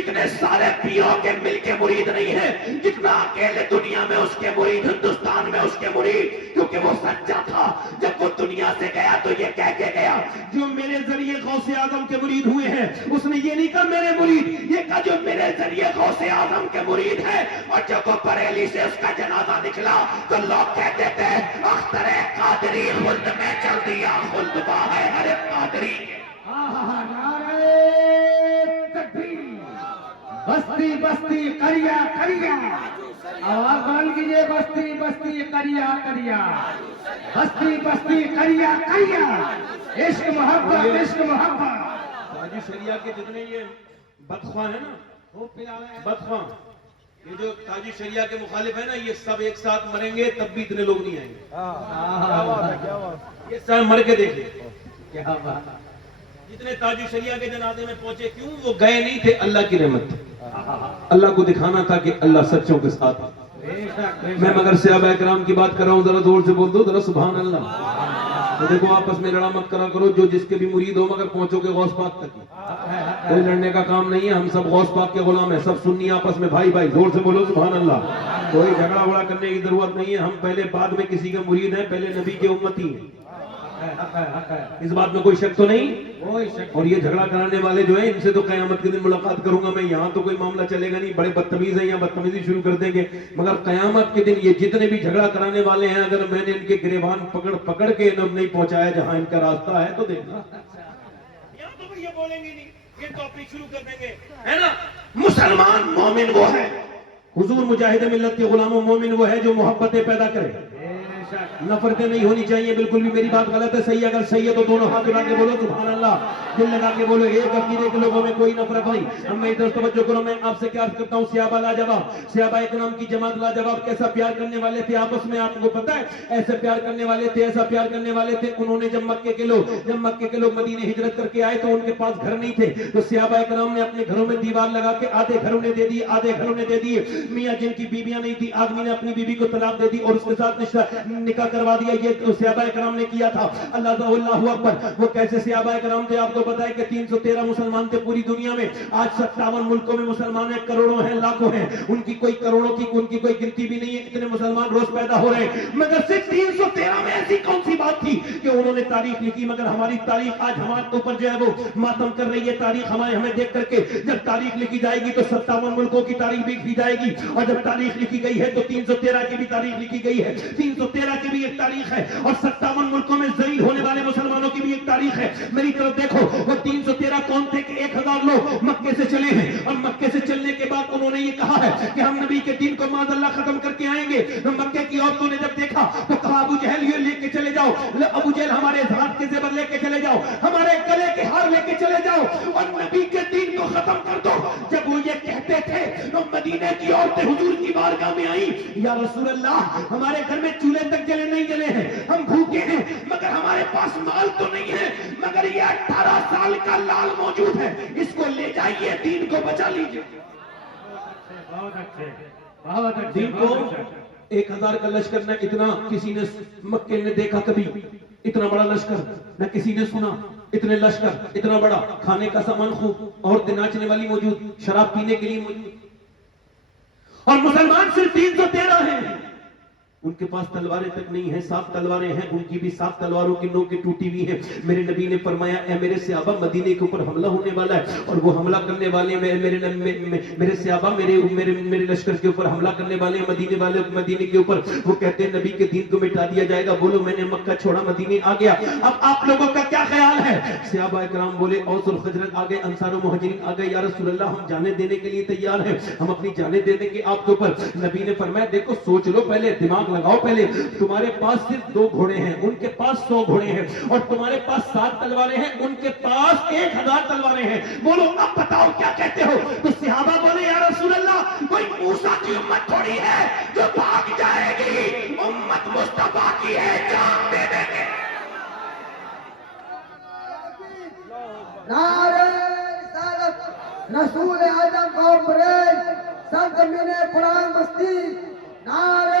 اتنے سارے پیروں کے مل کے مرید نہیں ہے جتنا اکیلے دنیا میں اس کے مرید، ہندوستان میں اس کے مرید، کیونکہ وہ سچا تھا۔ جب وہ دنیا سے گیا تو یہ کہہ کے گیا جو میرے ذریعے غوث اعظم کے مرید ہوئے ہیں، اس نے یہ نہیں کہا میرے مرید، یہ کہا جو میرے ذریعے غوث اعظم کے مرید ہے۔ اور جب وہ بریلی سے اس کا جنازہ نکلا تو لوگ کہتے تھے اختر قادری خلد میں چل دیا، خلد باہر ہر قادری۔ بستی بستی کریا کریا، آواز بند کیجیے، بستی بستی کریا کریا، بستی بستی کریا کریا، عشق محبت عشق محبت۔ تاجی شریعہ کے جتنے یہ بدخواہ ہیں نا، بدخواہ، یہ جو تاجی شریعہ کے مخالف ہیں نا، یہ سب ایک ساتھ مریں گے تب بھی اتنے لوگ نہیں آئیں گے۔ یہ سب مر کے دیکھیں کیا بات، جتنے تاجی شریعہ کے جنازے میں پہنچے، کیوں؟ وہ گئے نہیں تھے، اللہ کی رحمت تھی، اللہ کو دکھانا تھا کہ اللہ سچوں کے ساتھ ہے۔ میں مگر صحابہ کرام کی بات کر رہا ہوں، ذرا زور سے بول دو ذرا سبحان اللہ۔ تو دیکھو آپس میں لڑا مت کرا کرو، جو جس کے بھی مرید ہو مگر پہنچو گے غوث پاک تک ہی۔ کوئی لڑنے کا کام نہیں ہے، ہم سب غوث پاک کے غلام ہیں، سب سنی آپس میں بھائی بھائی، زور سے بولو سبحان اللہ۔ کوئی جھگڑا وڑا کرنے کی ضرورت نہیں ہے، ہم پہلے بعد میں کسی کے مرید ہیں، پہلے نبی کے امتی ہیں، اس بات میں کوئی شک تو نہیں۔ اور یہ جھگڑا کرانے والے جو ہیں ان سے تو قیامت کے دن ملاقات کروں گا میں، یہاں تو کوئی معاملہ چلے گا نہیں، بڑے بدتمیز ہیں، یہاں بدتمیزی شروع کر دیں گے، مگر قیامت کے دن یہ جتنے بھی جھگڑا کرانے والے ہیں، اگر میں نے ان کے گریبان پکڑ کے انہیں نہیں پہنچایا جہاں ان کا راستہ ہے تو دیکھنا یہاں تو یہ بولیں گے نہیں، یہ ٹاپک شروع کر دیں گے، ہے نا۔ مسلمان مومن وہ ہے، حضور مجاہد ملت کے غلاموں، مومن وہ ہے جو محبتیں پیدا کرے، نفرتیں نہیں ہونی چاہیے، بالکل بھی میری بات غلط ہے، صحیح؟ اگر صحیح ہے تو دونوں ہاتھ اٹھا کے بولو سبحان اللہ، دل لگا کے بولو، ایک عقیدے کے لوگوں میں کوئی نفرت نہیں۔ اب میں ادھر توجہ کرو، میں آپ سے کیا عرض کرتا ہوں، صحابہ لاجواب، صحابہ اکرام کی جماعت لاجواب، کیسا پیار کرنے والے تھے آپس میں، آپ کو پتا ہے ایسے پیار کرنے والے تھے، ایسا پیار کرنے والے تھے، انہوں نے جب مکے کے لوگ مدینے ہجرت کر کے آئے تو ان کے پاس گھر نہیں تھے، تو صحابہ اکرام نے اپنے گھروں میں دیوار لگا کے آدھے گھروں نے دے دیے، آدھے گھروں نے دے دیے۔ میاں جن کی بیویاں نہیں تھی، آدمی نے اپنی بیوی کو طلاق دے دی اور اس کے ساتھ نکاح کروا دیا، یہ تو صحابہ کرام نے کیا تھا۔ اللہ اکبر، وہ کیسے صحابہ کرام تھے آپ کو پتا ہے کہ 313 مسلمان تھے پوری دنیا میں، آج 57 ملکوں میں مسلمان ہیں، کروڑوں ہیں، لاکھوں ہیں، ان کی کوئی کروڑوں کی ان کی کوئی گنتی بھی نہیں ہے، اتنے مسلمان روز پیدا ہو رہے ہیں، مگر صرف 313 میں ایسی کون سی بات تھی کہ انہوں نے تاریخ لکھی؟ مگر ہماری تاریخ آج ہمارے اوپر جو ہے وہ ماتم کر رہی ہے، تاریخ ہمیں دیکھ کر کے جب تاریخ لکھی جائے گی تو 57 ملکوں کی تاریخ بھی لکھی جائے گی، اور جب تاریخ لکھی گئی ہے تو 313 کی بھی تاریخ لکھی گئی ہے، 313 کی بھی ایک تاریخ ہے، اور 57 ملکوں میں ذلیل ہونے والے مسلمانوں کی بھی ایک تاریخ ہے۔ میری طرف دیکھو، وہ 313 کون تھے کہ 1000 لوگ مکے سے چلے ہیں، اور مکے سے چلنے کے بعد انہوں نے یہ کہا ہے کہ ہم نبی کے دین کو معاذ اللہ ختم کر کے آئیں گے۔ مکے کی عورتوں نے جب دیکھا تو کہا ابو جہل یہ لے کے چلے جاؤ، ابو جہل ہمارے ہاتھ کے زیور لے کے چلے جاؤ، ہمارے گلے کے ہار لے کے چلے جاؤ، اور نبی کے دین کو ختم کر دو۔ جب وہ یہ کہتے تھے تو مدینے کی عورتیں حضور کی بارگاہ میں آئیں، یا رسول اللہ ہمارے گھر میں چولہے تک جلے نہیں جلے ہیں، ہم بھوکے ہیں، مگر ہمارے پاس مال تو نہیں ہے، مگر یہ 18 سال کا لال موجود ہے، اس کو لے جائیے، دین کو بچا لیجیے۔ بہت اچھے، بہت اچھے، دین کو 1000 کا لشکر نہ اتنا کسی نے مکے نے دیکھا کبھی، اتنا بڑا لشکر نہ کسی نے سنا، اتنے لشکر اتنا بڑا، کھانے کا سامان خوب، عورتیں ناچنے والی موجود، شراب پینے کے لیے موجود، اور مسلمان صرف 313 ہیں، ان کے پاس تلواریں تک نہیں ہیں، 7 تلواریں ہیں، ان کی بھی 7 تلواروں کی نوکیں ٹوٹی ہوئی ہیں۔ میرے نبی نے فرمایا اے میرے صحابہ، مدینے کے اوپر حملہ ہونے والا ہے، اور وہ حملہ کرنے والے میرے صحابہ میرے لشکر کے اوپر حملہ کرنے والے مدینے کے اوپر، وہ کہتے ہیں نبی کے دین کو مٹا دیا جائے گا، بولو میں نے مکہ چھوڑا مدینے آ گیا، اب آپ لوگوں کا کیا خیال ہے؟ صحابہ اکرام بولے اوس اور خزرج آ گئے، انصار و مہاجرین آ گئے، یا رسول اللہ ہم جانیں دینے کے لیے تیار ہیں، ہم اپنی جانیں دے دیں گے آپ کے اوپر۔ نبی نے فرمایا دیکھو سوچ لو پہلے، دماغ لگاؤ پہلے، تمہارے پاس صرف 2 گھوڑے ہیں، ان کے پاس 100 گھوڑے ہیں، اور تمہارے پاس 7 تلواریں ہیں، ان کے پاس 1000 تلواریں ہیں، بولو اب بتاؤ کیا کہتے ہو؟ تو صحابہ بولے یا رسول اللہ کوئی موسیٰ کی امت تھوڑی ہے جو بھاگ جائے گی، امت مصطفیٰ کی ہے، جان دے دیں گے۔ نعرہ رسالت، رسول اعظم کانفرنس، سرزمین قرآن بستی، نعرہ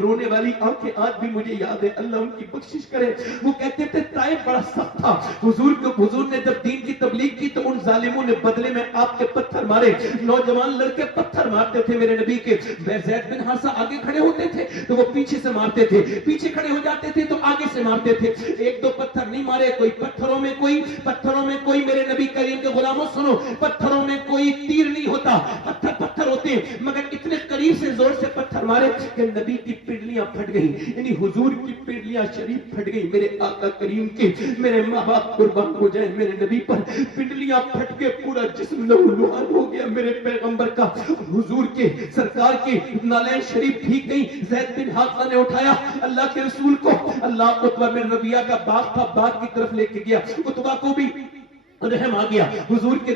رونے والی آنکھیں آج بھی مجھے یاد ہے, اللہ ان کی بخشش کرے. وہ کہتے تھے طائف بڑا سخت تھا, حضور نے جب دین کی تبلیغ کی تو ان ظالموں نے بدلے میں آپ کے پتھر مارے. نوجوان لڑکے پتھر مارتے تھے میرے نبی کے, زید بن حارثہ آگے کھڑے ہوتے تھے تو وہ پیچھے سے مارتے تھے, پیچھے کھڑے ہو جاتے تھے تو آگے سے مارتے تھے. ایک دو پتھر نہیں مارے, کوئی پتھروں میں کوئی میرے نبی کریم کے غلاموں سنو, پتھروں میں کوئی تیر نہیں ہوتا, پتھر ہوتے ہیں, مگر اتنے قریب سے زور سے پتھر مارے کہ نبی کی پنڈلیاں پھٹ گئیں, یعنی حضور کی پنڈلیاں شریف پھٹ گئیں. میرے آقا کریم کے, میرے ماں باپ قربان ہو جائیں میرے نبی پر, پنڈلیاں پھٹ کے پورا جسم لہولہان ہو گیا میرے پیغمبر کا. حضور کے سرکار کی نالین شریف بھیگ گئی. زید بن حارثہ نے اٹھایا اللہ کے رسول کو, اللہ عتبہ بن ربیعہ کا باغ تھا, باغ کی طرف لے کے گیا. عتبہ کو بھی رحم آ گیا, حضور کے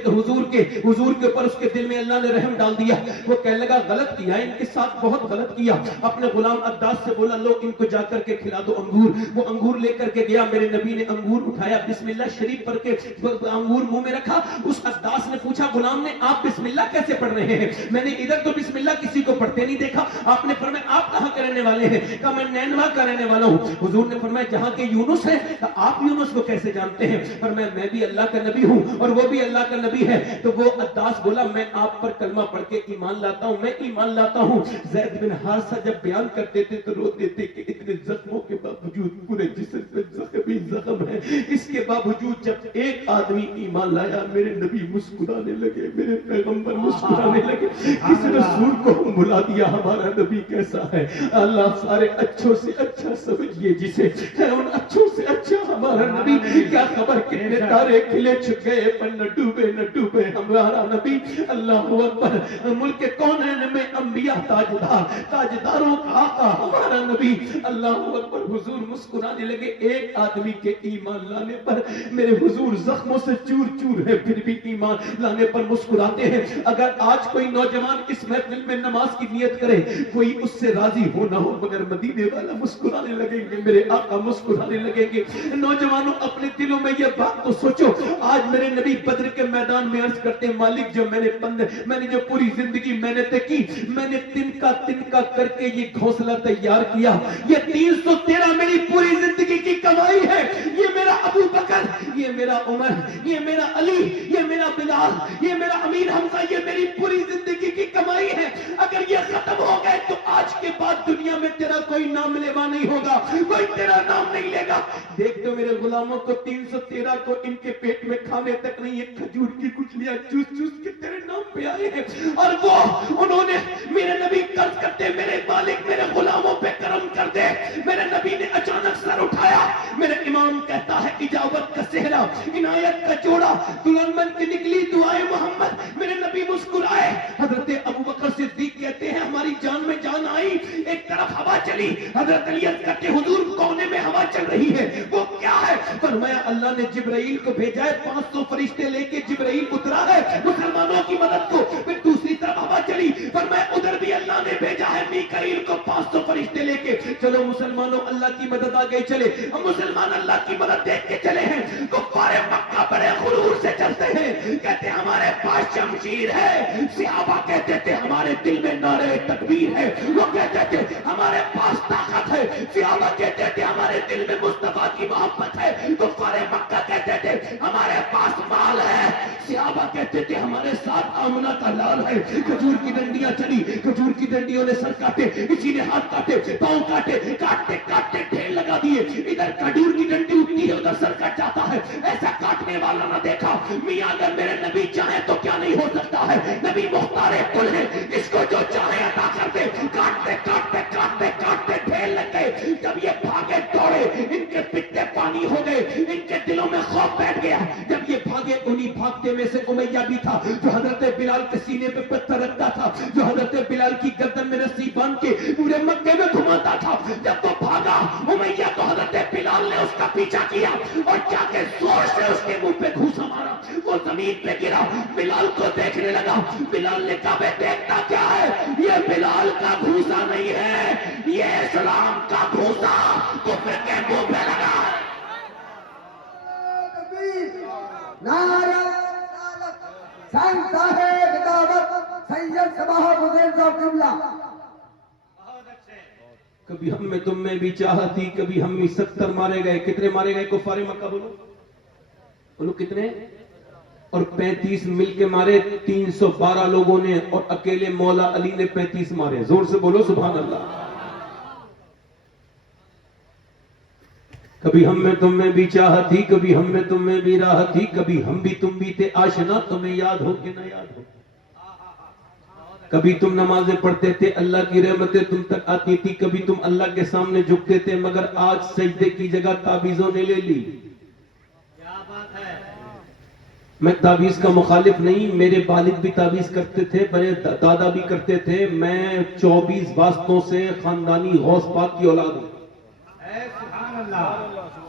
اوپر اس کے دل میں اللہ نے رحم ڈال دیا. وہ کہنے لگا غلط کیا, ان کے ساتھ بہت غلط کیا. اپنے غلام عداس سے بولا لو ان کو جا کر کے کھلا دو انگور. وہ انگور لے کر کے گیا, میرے نبی نے انگور اٹھایا, بسم اللہ شریف پڑھ کے انگور منہ میں رکھا. اس عداس نے پوچھا غلام نے آپ بسم اللہ کیسے پڑھ رہے ہیں, میں نے ادھر تو بسم اللہ کسی کو پڑھتے نہیں دیکھا. آپ نے فرمایا آپ کہاں کے رہنے والے ہیں, کہا میں نینوا کا رہنے والا ہوں. حضور نے فرمایا جہاں کے یونس ہیں, آپ یونس کو کیسے جانتے ہیں, فرمایا میں بھی اللہ کا نبی ہوں اور وہ بھی اللہ کا نبی ہے. تو وہ عداس بولا میں آپ پر کلمہ پڑھ کے ایمان لاتا ہوں, میں ایمان لاتا ہوں. زید بن حارثہ جب بیان کرتے تھے تو روتے تھے کہ اتنے زخموں کے باوجود, پورے جسم پہ زخم ہی زخم ہے, اس کے باوجود جب ایک آدمی ایمان لایا میرے نبی مسکرانے لگے, میرے پیغمبر مسکرانے لگے. کس رسول کو بلا دیا, ہمارا نبی کیسا ہے, اللہ سارے اچھوں سے اچھا سمجھئے جسے ہے, ان اچھوں سے اچھا ہمارا نبی. کیا خبر کتنے تارے کھلے چھپ گئے پر نہ ڈوبے ہمارا نبی. اللہ اکبر. ملک کونین میں انبیاء تاجداروں کا آقا ہمارا نبی. اللہ اکبر. حضور مسکرانے لگے. ایک آدمی کے ایمان لانے پر میرے حضور زخموں سے چور چور ہے, پھر بھی ایمان لانے پر مسکراتے ہیں. اگر آج کوئی نوجوان اس محفل میں نماز کی نیت کرے, کوئی اس سے راضی ہو نہ ہو, مگر مدینے والا مسکرانے لگیں گے, میرے آقا مسکرانے لگیں گے. نوجوانوں اپنے دلوں میں یہ بات تو سوچو, آج میرے نبی بدر کے میدان میں عرض کرتے ہیں مالک جو میں نے جو پوری زندگی محنتیں کی, میں نے تنکا کر کے یہ گھونسلہ تیار کیا, یہ 313 میری پوری زندگی کی کمائی ہے. یہ میرا ابو بکر, یہ میرا عمر, یہ میرا علی, یہ میرا بلال, یہ میرا امیر حمزہ, یہ میری پوری زندگی کی کمائی ہے. اگر یہ ختم ہو گئے تو آج کے بعد دنیا میں تیرا کوئی نام لیوا نہیں ہوگا, کوئی تیرا نام نہیں لے گا. دیکھ تو میرے غلاموں کو 313 کو ان کے پیٹ میں کھانے تک نہیں, ایک کھجور کی گٹلیاں چوس کے تیرے نام پہ آئے ہیں. اور وہ انہوں نے میرے نبی قرض کرتے, میرے مالک میرے غلاموں پہ کرم کر دے. میرے نبی نے اچانک سر اٹھایا, میرے امام کہتا ہے اجابت کا صحرا, عنایت کا جوڑا, دلہن بن کے نکلی دعائے محمد. میرے نبی مسکرائے. حضرت ابو بکر صدیق کہتے ہیں ہماری جان میں جان آئی, ایک طرف ہوا چلی. حضرت علی کہتے حضور کونے میں ہوا چل رہی ہے, وہ کیا ہے, فرمایا اللہ نے جبرائیل کو بھیجا ہے, 500 فرشتے لے کے جبرائیل اترا ہے مسلمانوں کی مدد کو. پھر دوسری طرف ہوا چلی, فرمایا ادھر بھی اللہ نے بھیجا ہے میکائیل کو 500 فرشتے لے کے. چلو مسلمانوں اللہ کی مدد آ گئی, چلے ہم مسلمان اللہ کی مدد دیکھ کے چلے ہیں. کفار مکہ بڑے غرور سے چلتے ہیں, کہتے ہمارے پاس شمشیر ہے. صحابہ کہتے تھے ہمارے دل میں نعرہ تکبیر ہے, وہ کہتے تھے ہمارے پاس طاقت ہے. صحابہ کہتے تھے ہمارے دل میں مصطفیٰ کی محبت ہے. کفار مکہ کہتے تھے ہمارے پاس مال ہے. صحابہ کہتے تھے ہمارے ساتھ آمنہ کا لال ہے. کھجور کی ڈنڈیاں چلی, کھجور کی ڈنڈیوں نے سر کاٹے, کسی نے ہاتھ کاٹے, پاؤں کاٹے, کاٹتے ڈھیر لگا دیے. ادھر کھجور کی ڈنڈی اٹھتی ہے, ادھر سر کٹ جاتا ہے. ایسا کاٹنے والا نہ دیکھا. میاں اگر میرے نبی چاہیں تو کیا نہیں ہو سکتا ہے. نبی مختار کل ہے, اس کو جو چاہے عطا کر دے. کاٹتے ڈھیر لگ گئے. جب یہ بھاگے دوڑے, ان کے پتے پانی ہو گئے, ان کے دلوں میں خوف بیٹھ گیا. جب یہ بھاگے, انہی بھاگتے میں سے امیہ بھی تھا جو حضرت بلال کے سینے پہ پتھر رکھتا تھا, جو حضرت بلال کی گردن میں رسی باندھ کے پورے مکے میں گھماتا تھا. جب وہ بھاگا, امیہ کو حضرت بلال نے اس کا پیچھا کیا اور جا کے زور سے اس کے منہ پہ گھوسا مارا. وہ زمین پہ گرا, بلال کو دیکھنے لگا. بلال نے کہا بے دیکھتا کیا ہے, یہ بلال کا گھوسا نہیں ہے, یہ اسلام کا گھوسا کفر کے منہ پہ لگا. نعرہ رسالت. سائنس صاحب دعوت سید صباح حسین صاحب قبلہ کبھی ہم میں تم میں بھی چاہت تھی، کبھی ہم بھی 70 مارے گئے. کتنے مارے گئے کفار مکہ؟ بولو کتنے؟ اور 35 مل کے مارے 312 لوگوں نے، اور اکیلے مولا علی نے 35 مارے. زور سے بولو سبحان اللہ. کبھی ہم میں تم میں بھی چاہت تھی، کبھی ہم میں تم میں بھی راحت تھی، کبھی ہم بھی تم بھی تھے آشنا، تمہیں یاد ہو کہ نہ یاد ہو. کبھی تم نمازیں پڑھتے تھے، اللہ کی رحمتیں تم تک آتی تھی، کبھی تم اللہ کے سامنے جھکتے تھے، مگر آج سجدے کی جگہ تعویذوں نے لے لی. کیا بات ہے. میں تعویذ کا مخالف نہیں، میرے والد بھی تعویذ کرتے تھے، میرے دادا بھی کرتے تھے. میں 24 واسطوں سے خاندانی غوث پاک کی اولاد ہوں. سبحان اللہ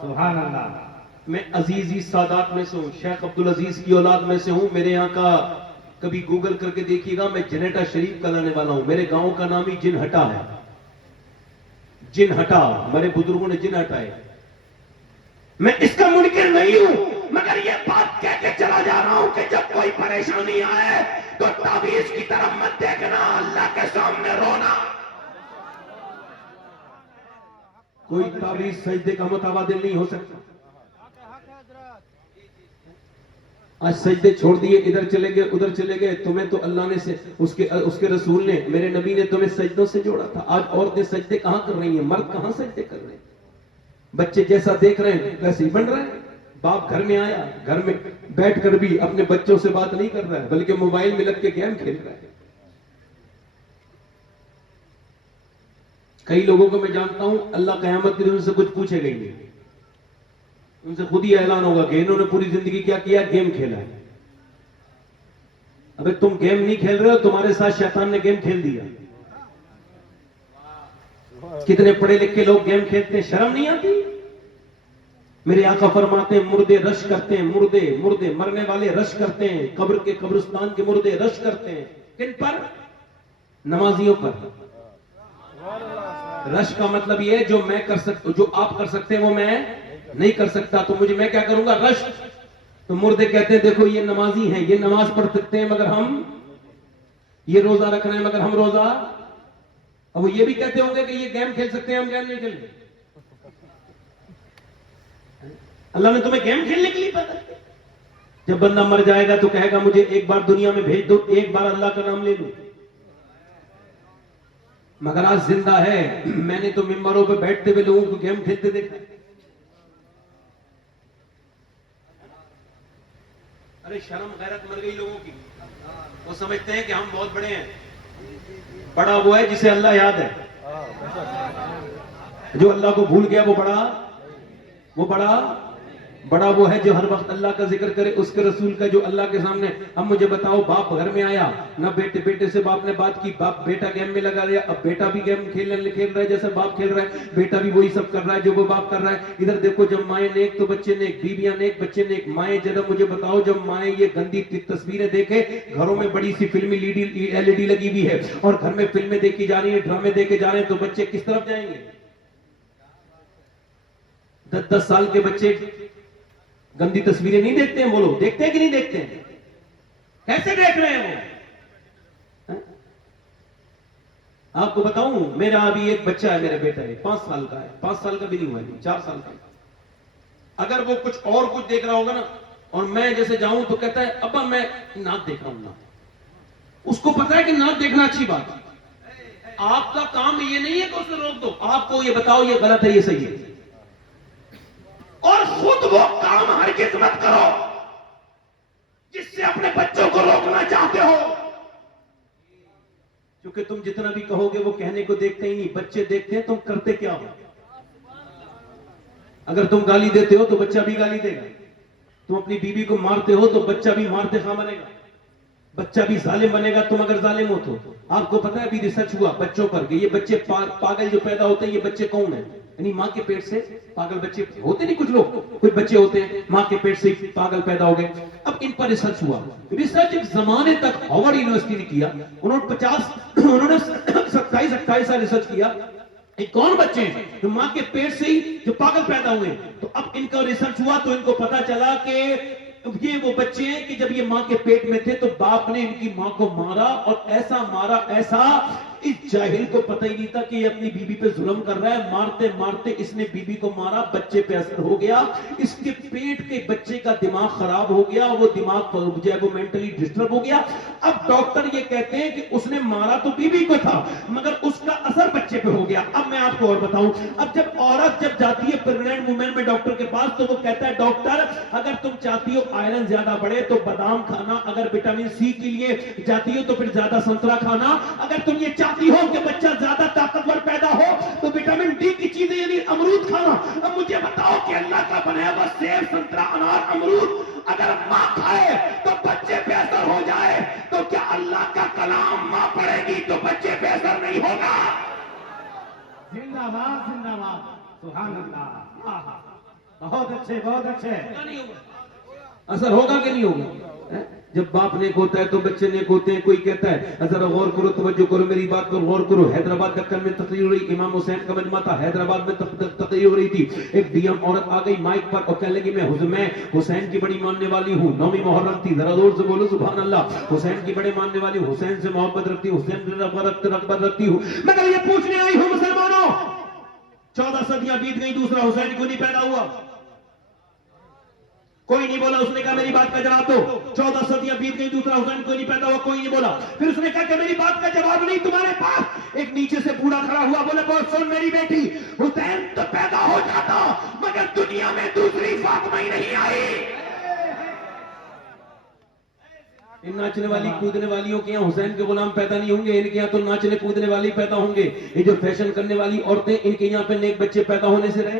سبحان اللہ. میں عزیزی سادات میں سے ہوں، شیخ عبدالعزیز کی اولاد میں سے ہوں. میرے یہاں کا کبھی گوگل کر کے دیکھیے گا، میں جنیٹا شریف کا لانے والا ہوں. میرے گاؤں کا نام ہی جن ہٹا ہے. جن ہٹا، میرے بزرگوں نے جن ہٹائے. میں اس کا منکر نہیں ہوں، مگر یہ بات کہہ کے چلا جا رہا ہوں کہ جب کوئی پریشانی آئے تو تعویذ کی طرف مت دیکھنا، اللہ کے سامنے رونا. کوئی تعویذ سجدے کا متبادل نہیں ہو سکتا. آج سجدے چھوڑ دیے، ادھر چلے گئے ادھر چلے گئے. تمہیں تو اللہ نے اس کے رسول نے، میرے نبی نے تمہیں سجدوں سے جوڑا تھا. آج عورتیں سجدے کہاں کر رہی ہیں؟ مرد کہاں سجدے کر رہے ہیں؟ بچے جیسا دیکھ رہے ہیں ویسے ہی بن رہے ہیں. باپ گھر میں آیا، گھر میں بیٹھ کر بھی اپنے بچوں سے بات نہیں کر رہا ہے، بلکہ موبائل میں لگ کے گیم کھیل رہا ہے. کئی لوگوں کو میں جانتا ہوں، اللہ قیامت کے دن ان سے کچھ پوچھے گا ہی نہیں. ان سے خود ہی اعلان ہوگا کہ انہوں نے پوری زندگی کیا کیا؟ گیم کھیلا ہے. ابے تم گیم نہیں کھیل رہے ہو، تمہارے ساتھ شیطان نے گیم کھیل دیا. کتنے پڑھے لکھے لوگ گیم کھیلتے ہیں، شرم نہیں آتی؟ میرے آقا فرماتے ہیں مردے رش کرتے ہیں، مردے مرنے والے رش کرتے ہیں، قبر کے قبرستان کے مردے رش کرتے ہیں. کن پر؟ نمازیوں پر. رش کا مطلب یہ ہے جو میں کر سکتا، جو آپ کر سکتے ہیں وہ میں نہیں کر سکتا، تو میں کیا کروں گا؟ رش. تو مردے کہتے ہیں دیکھو یہ نمازی ہیں، یہ نماز پڑھ سکتے ہیں مگر ہم، یہ روزہ رکھ رہے ہیں مگر ہم روزہ. اب وہ یہ بھی کہتے ہوں گے کہ یہ گیم کھیل سکتے ہیں، ہم گیم نہیں کھیلتے. اللہ نے تمہیں گیم کھیلنے کے لیے پیدا کیا. جب بندہ مر جائے گا تو کہے گا مجھے ایک بار دنیا میں بھیج دو، ایک بار اللہ کا نام لے لوں. مگر آج زندہ ہے. میں نے تو ممبروں پہ بیٹھتے ہوئے لوگوں کو گیم کھیلتے دیکھا. ارے شرم غیرت مر گئی لوگوں کی. وہ سمجھتے ہیں کہ ہم بہت بڑے ہیں. بڑا وہ ہے جسے اللہ یاد ہے. جو اللہ کو بھول گیا وہ بڑا وہ ہے جو ہر وقت اللہ کا ذکر کرے، اس کے رسول کا، جو اللہ کے سامنے. اب مجھے بتاؤ، باپ گھر میں آیا نہ، بیٹے سے باپ نے بات کی، بیٹا گیم میں لگا رہا. اب بیٹا بھی گیم کھیل رہا ہے جیسے باپ کھیل رہا ہے، بیٹا بھی وہی سب کر رہا ہے جو وہ باپ کر رہا ہے. ادھر دیکھو، جب مائیں نیک تو بچے نیک، بیویاں نیک بچے نیک. مائیں جب مجھے بتاؤ، جب مائیں یہ گندی تصویریں دیکھے، گھروں میں بڑی سی فلمی LED لگی ہوئی ہے اور گھر میں فلمیں دیکھی جا رہی ہیں، ڈرامے دیکھے جا رہے ہیں، تو بچے کس طرف جائیں گے؟ 10 سال کے بچے گندی تصویریں نہیں دیکھتے ہیں؟ بولو دیکھتے ہیں کہ نہیں دیکھتے ہیں؟ کیسے دیکھ رہے ہیں وہ؟ آپ کو بتاؤں، میرا ابھی ایک بچہ ہے، میرا بیٹا ہے، 5 سال کا ہے. 5 سال کا بھی نہیں ہوا ہے، 4 سال کا. اگر وہ کچھ دیکھ رہا ہوگا نا، اور میں جیسے جاؤں تو کہتا ہے ابا میں نعت دیکھ رہا ہوں. اس کو پتا ہے کہ نعت دیکھنا اچھی بات ہے. آپ کا کام یہ نہیں ہے کہ اسے روک دو، آپ کو یہ بتاؤ یہ غلط ہے یہ صحیح ہے. اور خود وہ کام ہرگز مت کرو جس سے اپنے بچوں کو روکنا چاہتے ہو. کیونکہ تم جتنا بھی کہو گے وہ کہنے کو دیکھتے ہی نہیں، بچے دیکھتے ہیں تم کرتے کیا ہو. اگر تم گالی دیتے ہو تو بچہ بھی گالی دے گا. تم اپنی بیوی کو مارتے ہو تو بچہ بھی مارتے خواہ بنے گا، بچہ بھی ظالم بنے گا تم اگر ظالم ہو تو. آپ کو پتا ہے ابھی ریسرچ ہوا بچوں پر کہ یہ بچے پاگل جو پیدا ہوتے ہیں، یہ بچے کون ہیں؟ یعنی ماں کے پیٹ سے پاگل بچے ہوتے نہیں. کچھ بچے ہوتے ہیں ماں کے پیٹ سے پاگل پیدا ہو گئے. اب ان پر ریسرچ ہوا. ریسرچ ایک زمانے تک ہارورڈ یونیورسٹی نے کیا. انہوں نے 27-28 سال ریسرچ کیا. کون بچے ہیں جو ماں کے پیٹ سے ہی جو پاگل پیدا ہوئے. تو اب ان کا ریسرچ ہوا تو ان کو پتا چلا کہ یہ وہ بچے ہیں کہ جب یہ ماں کے پیٹ میں تھے تو باپ نے ان کی ماں کو مارا، اور ایسا مارا ایسا اس جاہل کو پتہ ہی نہیں تھا کہ یہ اپنی بیوی پہ ظلم کر رہا ہے. مارتے مارتے اس نے بیوی کو مارا, بچے پہ اثر ہو گیا, اس کے پیٹ کے بچے کا دماغ خراب ہو گیا, وہ دماغ جو ہے وہ مینٹلی ڈسٹرب ہو گیا. اب ڈاکٹر یہ کہتے ہیں کہ اس نے مارا تو بیوی کو تھا مگر اس کا اثر بچے پہ ہو گیا. اب میں آپ کو اور بتاؤں, اب جب عورت جب جاتی ہے پریگننٹ وومن میں ڈاکٹر کے پاس تو وہ کہتا ہے ڈاکٹر اگر تم چاہتی ہو آئرن زیادہ بڑھے تو بادام کھانا, اگر وٹامن سی کے لیے جاتی ہو تو پھر زیادہ سنترا کھانا, اگر تم یہ چاہتی ہو کہ بچہ زیادہ طاقتور پیدا ہو تو وٹامن ڈی کی چیزیں یعنی امرود کھانا. اب مجھے بتاؤ کہ اللہ کا بنایا ہوا سیب, سنترا, انار, امرود اگر ماں کھائے تو بچے پہ اثر ہو جائے تو کیا اللہ کا کلام ماں پڑھے گی تو بچے پہ اثر نہیں ہوگا؟ زندہ باد, زندہ باد, سبحان اللہ. آہا, بہت اچھے, بہت اچھے. اثر ہوگا کہ نہیں ہوگا؟ جب باپ نیک ہوتا ہے تو بچے نیک ہوتے ہیں. کوئی کہتا ہے ذرا غور کرو, توجہ کرو, میری بات پر غور کرو. حیدرآباد دکن میں تقریر ہو رہی, امام حسین کا مجمع تھا, حیدرآباد میں تقریر ہو رہی تھی. ایک ڈی ایم عورت آ گئی مائک پر اور کہنے لگی میں حسین کی بڑی ماننے والی ہوں. 9ویں محرم تھی, ذرا زور سے بولو سبحان اللہ. حسین کی بڑے ماننے والی ہوں, حسین سے محبت رکھتی ہوں, حسین سے رغبت رکھتی ہوں. مگر یہ پوچھنے آئی ہوں مسلمانوں 14 صدیاں بیت گئی, دوسرا حسین کیوں نہیں پیدا ہوا؟ کوئی نہیں بولا. اس نے کہا میری بات کا جواب دو. 14 صدیاں بیت گئی, دوسرا حسین کوئی نہیں پیدا ہوا, کوئی نہیں بولا. پھر اس نے کہا کہ میری بات کا جواب نہیں تمہارے پاس. ایک نیچے سے بوڑھا کھڑا ہوا, بولے بہت سن میری بیٹی, حسین تو پیدا ہو جاتا مگر دنیا میں دوسری فاطمہ ہی نہیں آئی. ان ناچنے والی کودنے والیوں کے یہاں حسین کے غلام پیدا نہیں ہوں گے, ان کے یہاں تو ناچنے کودنے والی پیدا ہوں گے. یہ جو فیشن کرنے والی عورتیں, ان کے یہاں پہ نیک بچے پیدا ہونے سے رہے.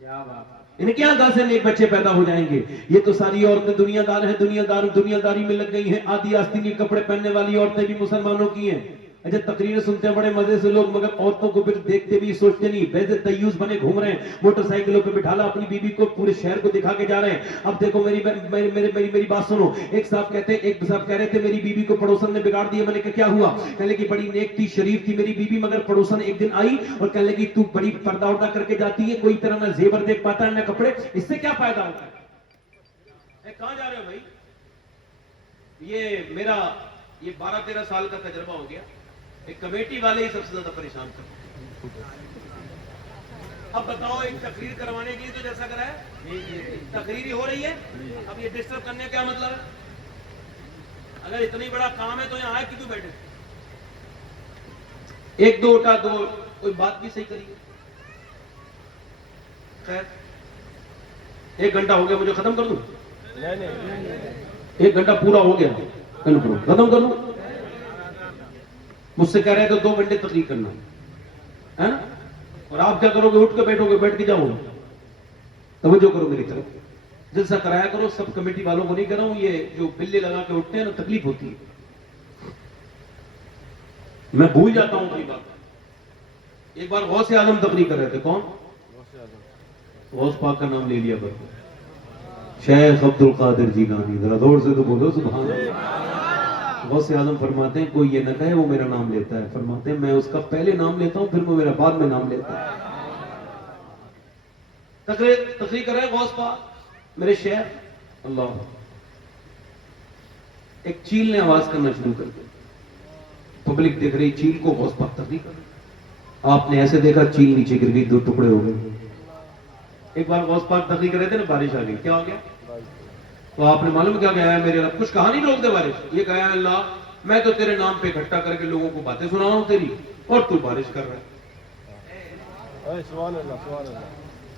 کیا بات, ان کے یہاں سے نیک بچے پیدا ہو جائیں گے. یہ تو ساری عورتیں دنیا دار ہیں, دنیا داری میں لگ گئی ہیں. آدھی آستین کے کپڑے پہننے والی عورتیں بھی مسلمانوں کی ہیں. اچھا تقریریں سنتے ہیں بڑے مزے سے لوگ, مگر عورتوں کو پھر دیکھتے بھی سوچتے نہیں. ویسے تیوس بنے گھوم رہے ہیں, موٹر سائیکلوں پہ بٹھالا اپنی بیوی کو پورے شہر کو دکھا کے جا رہے ہیں. اب دیکھو میری بات سنو. ایک صاحب کہہ رہے تھے میری بیوی کو پڑوسن نے بگاڑ دیا. میں نے کہا کیا ہوا؟ کہنے لگی بڑی نیک تھی, شریف تھی میری بیوی, مگر پڑوسن ایک دن آئی اور کہنے لگی تو بڑی پردہ اردہ کر کے جاتی ہے, کوئی طرح نہ زیور دیکھ پاتا ہے نہ کپڑے, اس سے کیا فائدہ ہوتا ہے؟ کہاں جا رہے ہو بھائی؟ یہ میرا 12-13 سال کا تجربہ ہو گیا. ایک کمیٹی والے ہی سب سے زیادہ پریشان کرتے. اب بتاؤ, ایک تقریر کروانے کے لیے تو جیسا کرا ہے تقریر ہی ہو رہی ہے, اب یہ ڈسٹرب کرنے کا کیا مطلب ہے؟ اگر اتنی بڑا کام ہے تو یہاں آئے کیوں بیٹھے؟ ایک دو اٹھا دو, کوئی بات بھی صحیح کریے. خیر 1 گھنٹہ ہو گیا, مجھے ختم کر دوں؟ 1 گھنٹہ پورا ہو گیا, ختم کر دوں؟ مجھ سے کہہ رہے تو 2 گھنٹے تقریر کرنا ہے نا, اور آپ کیا کرو گے؟ اٹھ کے بیٹھو گے, بیٹھ کے جاؤ. توجہ کرو میری طرف, جلسہ کرایا کرو. سب کمیٹی والوں کو نہیں کر رہا ہوں, یہ جو بلے لگا کے اٹھتے ہیں نا تکلیف ہوتی ہے. میں بھول جاتا ہوں کوئی بات. ایک بار غوث اعظم تقریر کر رہے تھے. کون؟ غوث پاک کا نام لے لیا بس, شیخ عبد القادر جیلانی. ذرا زور سے تو بولو سبحان اللہ. غوث اعظم فرماتے ہیں کوئی یہ نہ کہے وہ میرا نام لیتا ہے, فرماتے ہیں میں اس کا پہلے نام لیتا ہوں پھر وہ میرا بعد میں نام لیتا ہے. تقریر کر رہے ہیں غوث پاک میرے شیخ. اللہ, ایک چیل نے آواز کرنا شروع کر دیا. پبلک دیکھ رہی چیل کو, غوث پاک تقریر کر رہے. آپ نے ایسے دیکھا چیل نیچے گر گئی, 2 ٹکڑے ہو گئے. ایک بار غوث پاک تقریر کر رہے تھے نا, بارش آ گئی. کیا ہو گیا؟ تو آپ نے معلوم کیا کہا ہے میرے رب؟ کچھ کہا نہیں روک دے بارش. یہ کہا ہے اللہ میں تو تیرے نام پہ اکٹھا کر کے لوگوں کو باتیں سنا رہا ہوں تیری, اور تو بارش کر رہا ہے. سبحان اللہ, سبحان اللہ.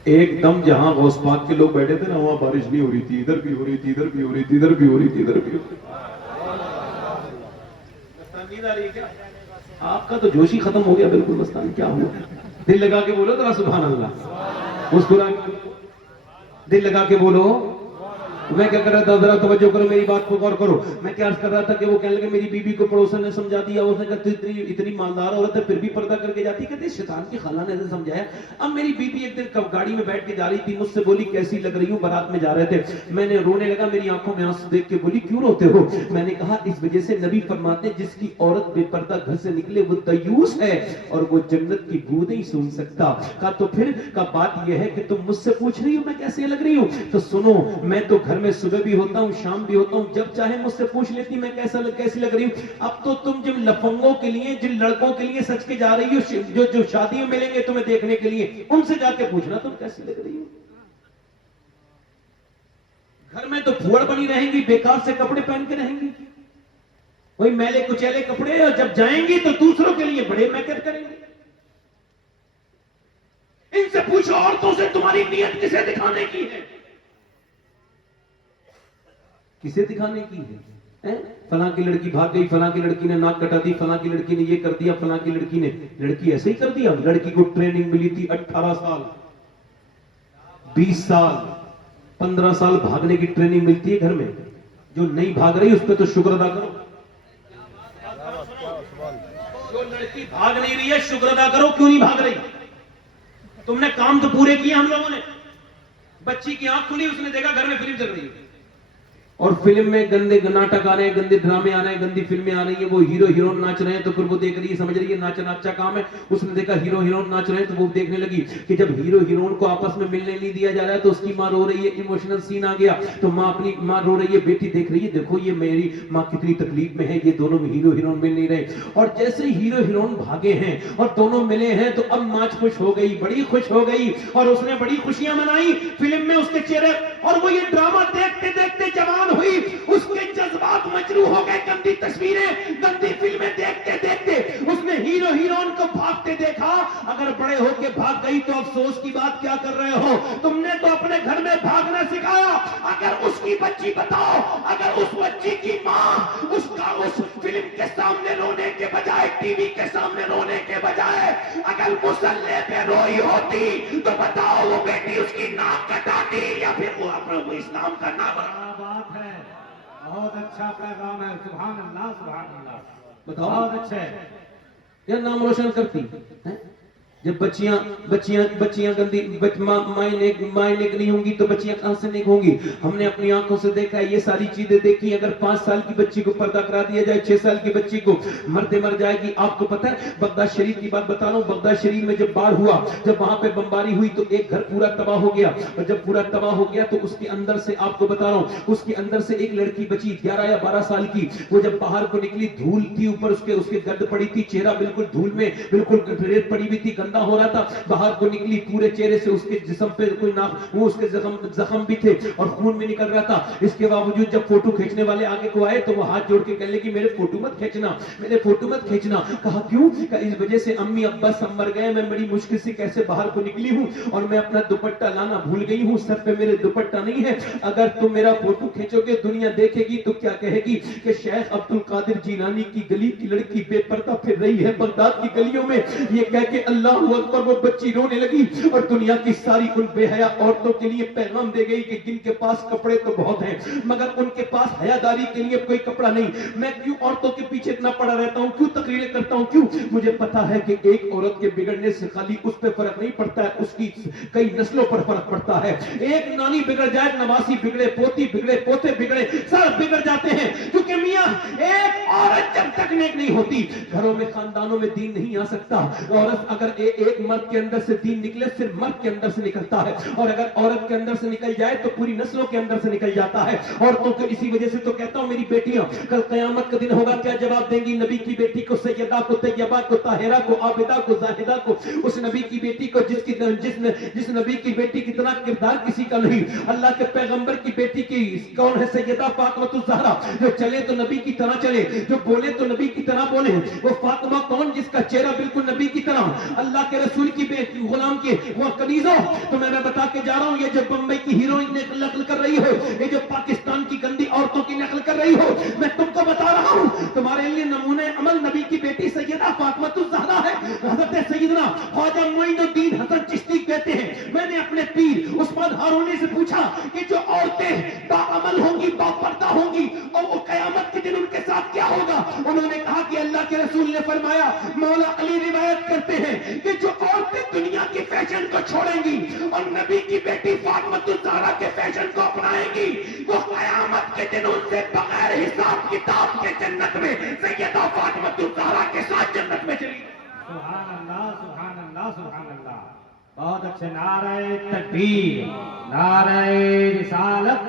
ایک دم جہاں غوث پاک کے لوگ بیٹھے تھے نا, وہاں بارش نہیں ہو رہی تھی, ادھر بھی ہو رہی تھی, ادھر بھی ہو رہی تھی, ادھر بھی ہو رہی تھی, ادھر بھی ہو رہی تھی. نیند آ رہی ہے کیا؟ آپ کا تو جوش ہی ختم ہو گیا بالکل. مستان کیا ہوا؟ دل لگا کے بولو ذرا سبحان اللہ. مسکرا دل لگا کے بولو. میں کیا کر رہا تھا, ذرا توجہ کرو میری بات کو غور کرو. میں کیا عرض کر رہا تھا کہ وہ کہنے لگے میری بیوی کو پڑوسن نے سمجھا دیا. اس نے کہا اتنی مالدار عورت ہے پھر بھی پردہ کر کے جاتی. کہتے شیطان کی خالہ نے ایسے سمجھایا. اب میری بیوی ایک دن گاڑی میں بیٹھ کے جا رہی تھی, مجھ سے بولی کیسی لگ رہی ہوں, بارات میں جا رہے تھے. میں نے رونے لگا, میری آنکھوں میں آنسو دیکھ کے بولی کیوں روتے ہو؟ میں نے کہا اس وجہ سے نبی فرماتے ہیں جس کی عورت بے پردہ گھر سے نکلے وہ دیوس ہے اور وہ جنت کی بو نہیں سونگھ سکتا. کہا تو پھر کا بات یہ ہے کہ تم مجھ سے پوچھ رہی ہو میں کیسے لگ رہی ہوں, تو سنو میں تو گھر میں صبح بھی ہوتا ہوں شام بھی ہوتا ہوں, جب چاہے مجھ سے پوچھ لیتی میں کیسی لگ رہی ہوں. اب تو تم جن لفنگوں کے لیے, جن لڑکوں کے لیے سچ کے جا رہی ہو, جو شادیوں ملیں گے تمہیں دیکھنے کے لیے, ان سے جا کے پوچھنا تم کیسی لگ رہی ہو. گھر میں تو پھوڑ بنی رہیں گی, بیکار سے کپڑے پہن کے رہیں گی, وہی میلے کچیلے کپڑے, اور جب جائیں گی تو دوسروں کے لیے بڑے میک اپ کریں گے. ان سے پوچھو عورتوں سے تمہاری نیت کسے دکھانے کی ہے, کسے دکھانے کی ہے. فلاں کی لڑکی بھاگ گئی, فلاں کی لڑکی نے ناک کٹا دی, فلاں کی لڑکی نے یہ کر دیا, فلاں کی لڑکی نے, لڑکی ایسے ہی کر دیا. لڑکی کو ٹریننگ ملی تھی 18 سال 20 سال 15 سال بھاگنے کی ٹریننگ ملتی ہے گھر میں. جو نہیں بھاگ رہی اس پہ تو شکر ادا کرو. جو لڑکی بھاگ نہیں رہی ہے شکر ادا کرو, کیوں نہیں بھاگ رہی. تم نے کام تو پورے کیے ہم لوگوں نے. بچی کی آنکھ کھلی, اس نے دیکھا گھر میں فلم چل رہی ہے, اور فلم میں گندے ناٹک آ رہے ہیں, گندے ڈرامے آ رہے ہیں, گندی فلمیں آ رہی ہیں. وہ ہیرو ہیروئن ناچ رہے ہیں تو پھر وہ دیکھ رہی ہے, سمجھ رہی ہے ناچنا اچھا کام ہے. اس نے دیکھا ہیرو ہیروئن ناچ رہے ہیں تو وہ دیکھنے لگی کہ جب ہیرو ہیروئن کو آپس میں ملنے نہیں دیا جا رہا ہے تو اس کی ماں رو رہی ہے. ایموشنل سین آ گیا تو اپنی ماں رو رہی ہے, بیٹی دیکھ رہی ہے, دیکھو یہ میری ماں کتنی تکلیف میں ہے, یہ دونوں ہیرو ہیروئن مل نہیں رہے. اور جیسے ہیرو ہیروئن بھاگے ہیں اور دونوں ملے ہیں تو اب ماں خوش ہو گئی, بڑی خوش ہو گئی, اور اس نے بڑی خوشیاں منائی. فلم میں اس کے چہرے, اور وہ یہ ڈرامہ دیکھتے دیکھتے جوان ہوئی, اس کے جذبات مجروح ہو گئے. گندی تصویریں, گندی فلمیں دیکھتے دیکھتے اس نے ہیرو ہیروئن کو بھاگتے دیکھا. اگر بڑے ہو کے بھاگ گئی تو افسوس کی بات کیا کر رہے ہو, تم نے تو اپنے گھر میں بھاگنا سکھایا. اگر اس کی بچی بتاؤ, اگر اس بچی کی ماں اس فلم کے سامنے رونے کے بجائے, ٹی وی کے سامنے رونے کے بجائے اگر مصلی پہ روئی ہوتی تو بتاؤ وہ بیٹی اس کی ناک کٹاتی یا پھر وہ اپنا اسلام کا نام. بات ہے, بہت اچھا پیغام ہے. سبحان اللہ سبحان اللہ, بتاؤ بہت اچھا ہے. یا نام روشن کرتی ہیں. جب بچیاں گندی مائیں نیک نہیں ہوں گی تو بچیاں کہاں سے نیک ہوں گی. ہم نے اپنی آنکھوں سے دیکھا ہے, یہ ساری چیزیں دیکھی. اگر 5 سال کی بچی کو پردہ کرا دیا جائے, 6 سال کی بچی کو مرتے مر جائے گی. آپ کو پتہ ہے بغداد شریف کی بات بتا رہا ہوں, بغداد شریف میں جب باڑھ ہوا, جب وہاں پہ بمباری ہوئی تو ایک گھر پورا تباہ ہو گیا, اور جب پورا تباہ ہو گیا تو اس کے اندر سے, آپ کو بتا رہا ہوں, اس کے اندر سے ایک لڑکی بچی 11 یا 12 سال کی. وہ جب باہر کو نکلی, دھول تھی اوپر اس کے گرد پڑی تھی, چہرہ بالکل دھول میں, بالکل ریت پڑی ہوئی تھی, گندا ہو رہا تھا. باہر کو نکلی, پورے چہرے سے اس کے جسم پہ کوئی وہ اس کے زخم بھی تھے اور خون بھی نکل رہا تھا. اس کے باوجود جب فوٹو کھینچنے والے آگے کو آئے تو وہ ہاتھ جوڑ کے کہنے لگی میرے فوٹو مت کھینچنا, میرے فوٹو مت کھینچنا. کہا کیوں؟ کہ اس وجہ سے امی ابا سب مر گئے, میں بڑی مشکل سے کیسے باہر کو نکلی ہوں, اور میں اپنا دوپٹہ لانا بھول گئی ہوں, سر پہ میرے دوپٹہ نہیں ہے. اگر تم میرا فوٹو کھینچو گے دنیا دیکھے گی تو کیا کہے گی کہ شیخ عبد القادر جیلانی کی گلی کی لڑکی بے پردہ پھر رہی ہے بغداد کی گلیوں میں. یہ کہہ کے اللہ اکبر وہ بچی رونے لگی, اور دنیا کی ساری ان بے حیا عورتوں کے لیے پیغام دے گئی کہ جن کے پاس کپڑے تو بہت ہیں مگر ان کے پاس حیاداری کے لیے کوئی کپڑا نہیں. میں کیوں عورتوں کے پیچھے اتنا پڑا رہتا ہوں, کیوں تقریریں کرتا ہوں, کیوں؟ مجھے پتا ہے کہ ایک عورت کے بگڑنے سے خالی اس پہ فرق نہیں پڑتا ہے, اس کی کئی نسلوں پر فرق پڑتا ہے. ایک نانی بگڑ جائے, نواسی بگڑے, پوتی بگڑے, پوتے بگڑے, سب بگڑ جاتے ہیں. کیونکہ میاں ایک عورت جب تک نیک نہیں ہوتی, گھروں میں خاندانوں میں دین نہیں آ سکتا. عورت اگر ایک مرد کے اندر سے دین نکلے صرف مرد کے اندر سے نکلتا ہے, اور اگر عورت کے اندر سے نکل جائے تو پوری نسلوں کے اندر سے نکل جاتا ہے. عورتوں کو اسی وجہ سے تو کہتا ہوں میری بیٹیاں, کل قیامت کا دن ہوگا, کیا جواب دیں گی نبی کی بیٹی کو, سیدہ کو, طیبہ کو, طاہرہ کو, عابدہ کو, زاہدہ کو, اس نبی کی بیٹی کو جس نبی کی بیٹی کی اتنا کردار کسی کا نہیں. اللہ کے پیغمبر کی بیٹی کی کون ہے؟ سیدہ فاطمہ الزہرا, جو چلے تو نبی کی طرح چلے, جو بولے تو نبی کی طرح بولے. وہ فاطمہ کون؟ جس کا چہرہ بالکل نبی کی طرح. اللہ کے رسول کی غلام کے وہ کنیزوں, تو میں بتا کے جا رہا ہوں, یہ جو بمبئی کی ہیروئن نقل کر رہی ہو, یہ جو پاکستان کی گندی عورتوں کی نقل کر رہی ہو, میں تم کو بتا رہا ہوں تمہارے لیے نمونے عمل نبی کی بیٹی سیدہ فاطمہ الزہرا ہے. حضرت سیدنا خواجہ معین الدین حسن چشتی کہتے ہیں, میں نے اپنے پیر عثمان ہارونی سے پوچھا کہ جو عورتیں باعمل ہوں گی, باپردہ ہوں گی, اور وہ قیامت کے دن ان کے ساتھ کیا ہوگا؟ انہوں نے کہا کہ اللہ کے رسول نے فرمایا, مولا علی روایت کرتے ہیں کہ جو عورتیں دنیا کی فیشن کو چھوڑیں گی اور نبی کی بیٹی فاطمہ الزہرا کے فیشن کو اپنائیں گی, وہ قیامت کے دن ان سے بغیر حساب کتاب کے جنت میں سیدہ فاطمہ الزہرا کے ساتھ جنت میں چلی. سبحان اللہ سبحان اللہ سبحان اللہ, بہت اچھے. نعرہ تکبیر, نعرہ رسالت,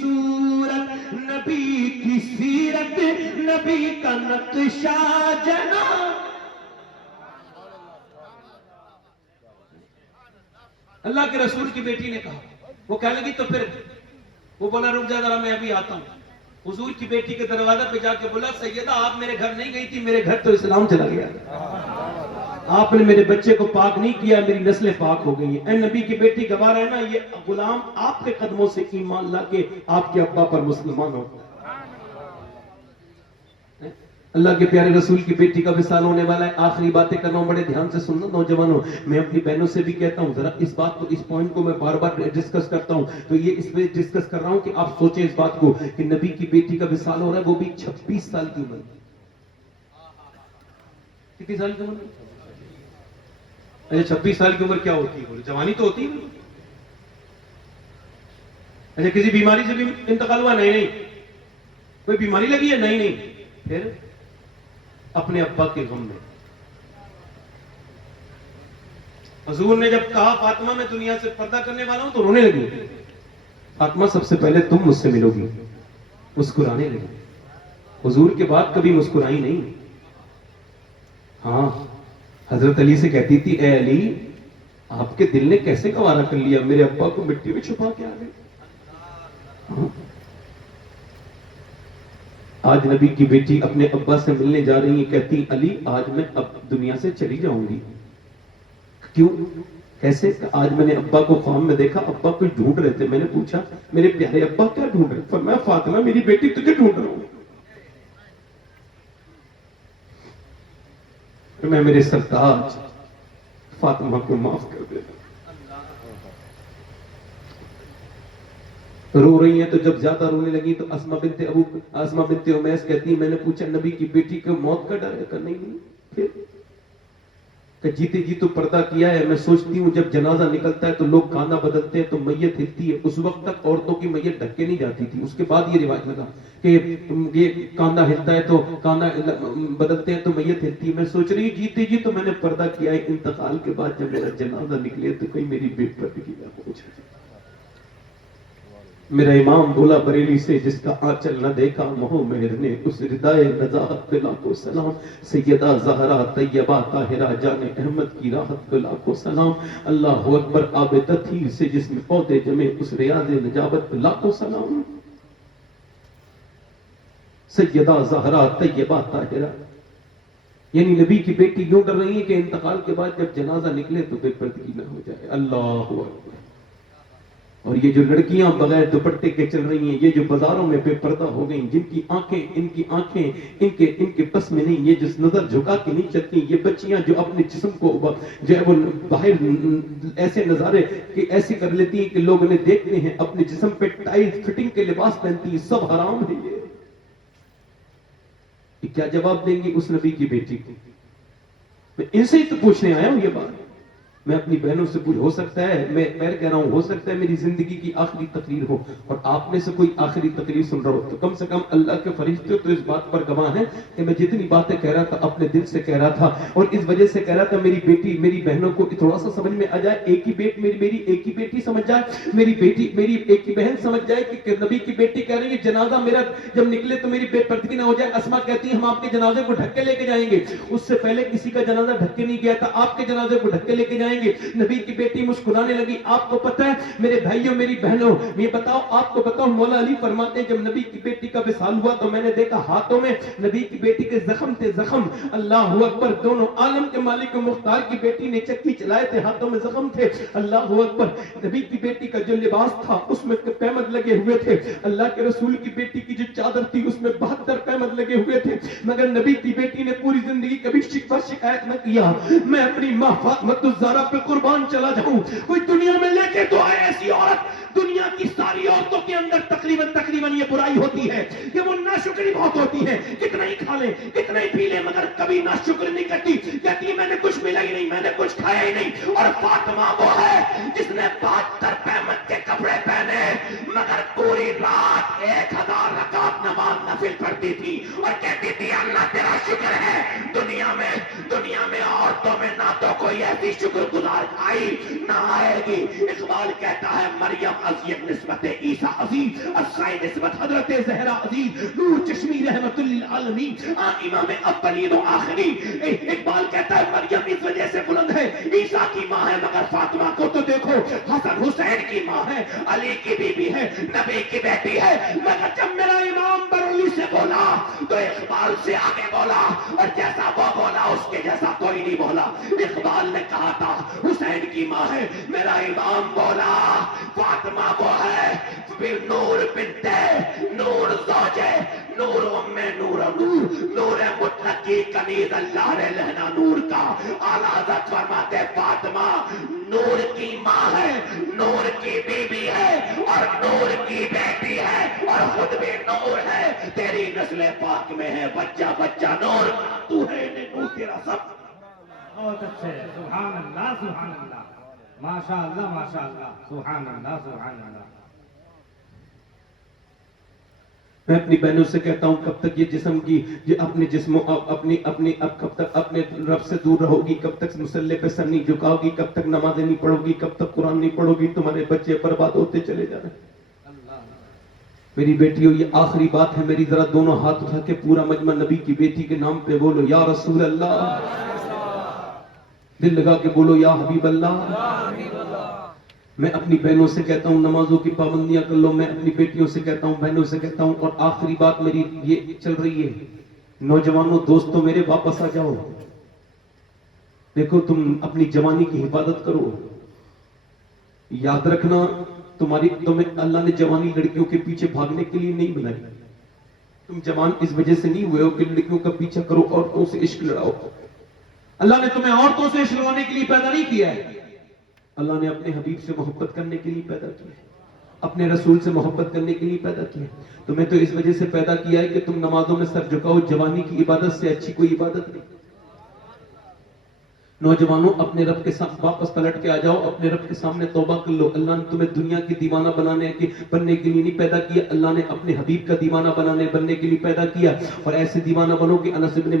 صورت، نبی کی سیرت، نبی کا نقشہ جنا. اللہ کے رسول کی بیٹی نے کہا. وہ کہنے لگی تو پھر وہ بولا رک جا ذرا میں ابھی آتا ہوں. حضور کی بیٹی کے دروازے پہ جا کے بولا سیدہ آپ میرے گھر نہیں گئی تھی، میرے گھر تو اسلام چلا گیا. آپ نے میرے بچے کو پاک نہیں کیا، میری نسلیں پاک ہو گئی ہیں. اے نبی کی بیٹی گواہ رہنا یہ غلام آپ کے قدموں سے ایمان لا کے آپ کے ابا پر مسلمان ہو. اللہ کے پیارے رسول کی بیٹی کا وصال ہونے والا ہے. آخری باتیں کر رہا ہوں، بڑے دھیان سے سننا نوجوانوں. میں اپنی بہنوں سے بھی کہتا ہوں ذرا اس بات کو، اس پوائنٹ کو میں بار بار ڈسکس کرتا ہوں تو یہ اس میں ڈسکس کر رہا ہوں کہ آپ سوچیں اس بات کو کہ نبی کی بیٹی کا وصال ہو رہا ہے، وہ بھی 26 سال کی عمر. کتنی سال کی عمر؟ 26 سال کی عمر کیا ہوتی ہے؟ جوانی تو ہوتی ہے. اچھا کسی بیماری سے بھی انتقال ہوا؟ نہیں. کوئی بیماری لگی ہے؟ نہیں. پھر اپنے ابا کے غم میں حضور نے جب کہا فاطمہ میں دنیا سے پردہ کرنے والا ہوں تو رونے لگی. فاطمہ سب سے پہلے تم مجھ سے ملو گی. مسکرانے لگی. حضور کے بعد کبھی مسکرائی نہیں. ہاں حضرت علی سے کہتی تھی اے علی آپ کے دل نے کیسے گوارا کر لیا میرے ابا کو مٹی میں چھپا کے آ گئے. ہاں. آج نبی کی بیٹی اپنے ابا سے ملنے جا رہی ہے، کہتی علی آج میں اب دنیا سے چلی جاؤں گی. کیوں؟ کیسے؟ آج میں نے ابا کو خواب میں دیکھا، ابا کوئی ڈھونڈ رہے تھے. میں نے پوچھا میرے پیارے ابا کیا ڈھونڈ رہے؟ فرمایا فاطمہ میری بیٹی تجھے ڈھونڈ رہا ہوں. میں میرے سرتاج فاطمہ کو معاف کر دیتا. رو رہی ہیں تو جب زیادہ رونے لگی تو اسما بنت امیس کہتی ہے میں نے پوچھا نبی کی بیٹی کو موت کا ڈر ہے؟ کہ نہیں. پھر کہ جیتے جی تو پردہ کیا ہے. میں سوچتی ہوں جب جنازہ نکلتا ہے تو لوگ کاندھا بدلتے ہیں تو میت ہلتی ہے. اس وقت تک عورتوں کی میت ڈھک کے نہیں جاتی تھی، اس کے بعد یہ رواج لگا کہ یہ کاندھا ہلتا ہے تو کاندھا بدلتے ہیں تو میت ہلتی ہے. میں سوچ رہی ہوں جیتے جی تو میں نے پردہ کیا ہے، انتقال کے بعد جب میرا جنازہ نکلے تو کوئی میری بے پردگی نہ ہو جائے. میرا امام بولا بریلی سے جس کا آنچل نہ دیکھا مہو مہر نے اس ردائے نزاہت پہ لاکھوں سلام. سیدہ زہرا طیبہ طاہرہ جان احمد کی راحت پہ لاکھوں سلام. اللہ اکبر آب تطہیر سے جس میں پودے جمے اس ریاض نجابت پہ لاکھوں سلام. سیدہ زہرا طیبہ طاہرہ یعنی نبی کی بیٹی یوں ڈر رہی ہے کہ انتقال کے بعد جب جنازہ نکلے تو بے پردگی نہ ہو جائے. اللہ اکبر. اور یہ جو لڑکیاں بغیر دوپٹے کے چل رہی ہیں، یہ جو بازاروں میں بے پردہ ہو گئیں، جن کی آنکھیں ان کے بس میں نہیں، یہ جس نظر جھکا کے نہیں چلتی، یہ بچیاں جو اپنے جسم کو جو ہے وہ باہر ایسے نظارے کہ ایسے کر لیتی ہیں کہ لوگ انہیں دیکھتے ہیں، اپنے جسم پہ ٹائٹ فٹنگ کے لباس پہنتی ہیں، سب حرام ہے. یہ کیا جواب دیں گے اس نبی کی بیٹی کو؟ میں ان سے ہی تو پوچھنے آیا ہوں یہ بات. میں اپنی بہنوں سے ہو سکتا ہے میں پیر کہہ رہا ہوں، ہو سکتا ہے میری زندگی کی آخری تقریر ہو اور آپ میں سے کوئی آخری تقریر سن رہا ہو تو کم سے کم اللہ کے فرشتے تو اس بات پر گواہ ہیں کہ میں جتنی باتیں کہہ رہا تھا اپنے دل سے کہہ رہا تھا اور اس وجہ سے کہہ رہا تھا میری بیٹی میری بہنوں کو تھوڑا سا سمجھ میں آ جائے. ایک ہی بیٹی سمجھ جائے، میری بیٹی میری ایک ہی بہن سمجھ جائے کہ نبی کی بیٹی کہہ رہی ہے جنازہ میرا جب نکلے تو میری بے پردگی نہ ہو جائے. اسما کہتی ہے ہم آپ کے جنازے کو ڈھک کے لے کے جائیں گے. اس سے پہلے کسی کا جنازہ ڈھک کے نہیں گیا تھا، آپ کے جنازے کو ڈھک کے لے کے جائیں گے. نبی کی بیٹی مسکرانے لگی. آپ کو پتہ ہے میرے بھائیوں میری بہنوں، یہ بتاؤ آپ کو بتاؤ مولا علی فرماتے ہیں جب نبی کی بیٹی کا وصال ہوا تو میں نے دیکھا ہاتھوں میں نبی کی بیٹی کے زخم تھے. زخم اللہ اکبر، دونوں عالم کے مالک و مختار کی بیٹی نے چکی چلائے تھے، ہاتھوں میں زخم تھے. اللہ اکبر. نبی کی بیٹی کا جو لباس تھا اس میں پیمد لگے ہوئے تھے. اللہ کے رسول کی بیٹی کی جو چادر تھی اس میں 72 پیمد لگے ہوئے تھے. مگر نبی کی بیٹی نے پوری زندگی کبھی شکوہ شکایت نہ کیا. میں اپنی ماں فاطمہ الزہرا پہ قربان چلا جاؤں، کوئی دنیا میں لے کے تو آئے ایسی عورت. دنیا کی ساری عورتوں کے اندر تقریباً یہ برائی ہوتی ہے کہ وہ ناشکری بہت ہوتی ہے. کتنا ہی کھا لیں کتنا ہی پی لیں مگر کبھی ناشکر نہیں کرتی. کہتی ہے میں نے کچھ ملا ہی نہیں، میں نے کچھ کھایا ہی نہیں. اور فاطمہ وہ ہے جس نے 72 پیمد کے کپڑے پہنے مگر پوری رات 1000 رکعت نماز نفل پڑھتی تھی اور کہتی تھی اللہ تیرا شکر ہے دنیا دنیا میں عورتوں میں نہ تو کوئی ایسی شکر گزار آئی نہ آئے گی. اقبال کہتا ہے مریم عزیز نسبت عیسیٰ عزیز، السائی نسبت حضرت زہرا عزیز، نور چشمی رحمت للعالمین، امام اولین و آخری. اقبال کہتا ہے مریم اس وجہ سے بلند ہے، عیسیٰ کی ماں ہے مگر فاطمہ کو تو دیکھو، حسن حسین کی ماں ہے، علی کی بیوی ہے، نبی کی بیٹی ہے. مگر جب میرا امام برولی سے بولا تو اقبال سے آگے بولا، اور جیسا وہ بولا اس کے جیسا کوئی نہیں بولا. اقبال نے کہا تھا حسین کی ماں ہے، میرا امام بولا فاطمہ وہ ہے، پھر نور بنتے نور زوجے نور ام نور نور نور مطلق کی کنیز اللہ نے لہنا نور کا. اعلیٰ حضرت فرماتے فاطمہ نور کی ماں ہے، نور کی بیوی ہے، اور نور کی بیٹی ہے، اور خود بھی نور ہے. تیری نسل پاک میں ہے بچہ بچہ نور، تو ہے نور تیرا سب. بہت اچھے، سبحان اللہ سبحان اللہ، ماشاء اللہ ماشاء اللہ، سبحان اللہ سبحان اللہ. میں اپنی بہنوں سے کہتا ہوں کب تک یہ جسم کی یہ اپنے جسم اپنی اب کب تک اپنے رب سے دور رہو گی، کب تک مسلح پہ سر نہیں جھکاؤ گی، کب تک نمازیں نہیں پڑھو گی، کب تک قرآن نہیں پڑھو گی، تمہارے بچے برباد ہوتے چلے جا رہے ہیں. میری بیٹیوں یہ آخری بات ہے میری، ذرا دونوں ہاتھ اٹھا کے پورا مجمع نبی کی بیٹی کے نام پہ بولو یا رسول اللہ، دل لگا کے بولو یا حبیب اللہ. میں اپنی بہنوں سے کہتا ہوں نمازوں کی پابندیاں کر لو. میں اپنی بیٹیوں سے کہتا ہوں، بہنوں سے کہتا ہوں، اور آخری بات میری یہ چل رہی ہے، نوجوانوں دوستوں میرے واپس آ جاؤ. دیکھو تم اپنی جوانی کی حفاظت کرو. یاد رکھنا تمہیں اللہ نے جوانی لڑکیوں کے پیچھے بھاگنے کے لیے نہیں بنائی. تم جوان اس وجہ سے نہیں ہوئے ہو کہ لڑکیوں کا پیچھا کرو، عورتوں سے عشق لڑاؤ. اللہ نے تمہیں عورتوں سے عشق لڑانے کے لیے پیدا نہیں کیا ہے. اللہ نے اپنے حبیب سے محبت کرنے کے لیے پیدا کیا ہے، اپنے رسول سے محبت کرنے کے لیے پیدا کیا ہے. تمہیں تو اس وجہ سے پیدا کیا ہے کہ تم نمازوں میں سر جھکاؤ. جوانی کی عبادت سے اچھی کوئی عبادت نہیں. نوجوانوں اپنے رب کے ساتھ واپس پلٹ کے آ جاؤ، اپنے رب کے سامنے توبہ کر لو. اللہ نے تمہیں دنیا کی دیوانہ بننے کے لیے نہیں پیدا کیا، اللہ نے اپنے حبیب کا دیوانہ بننے کے لیے پیدا کیا. اور ایسے دیوانہ بنو کہ انس بن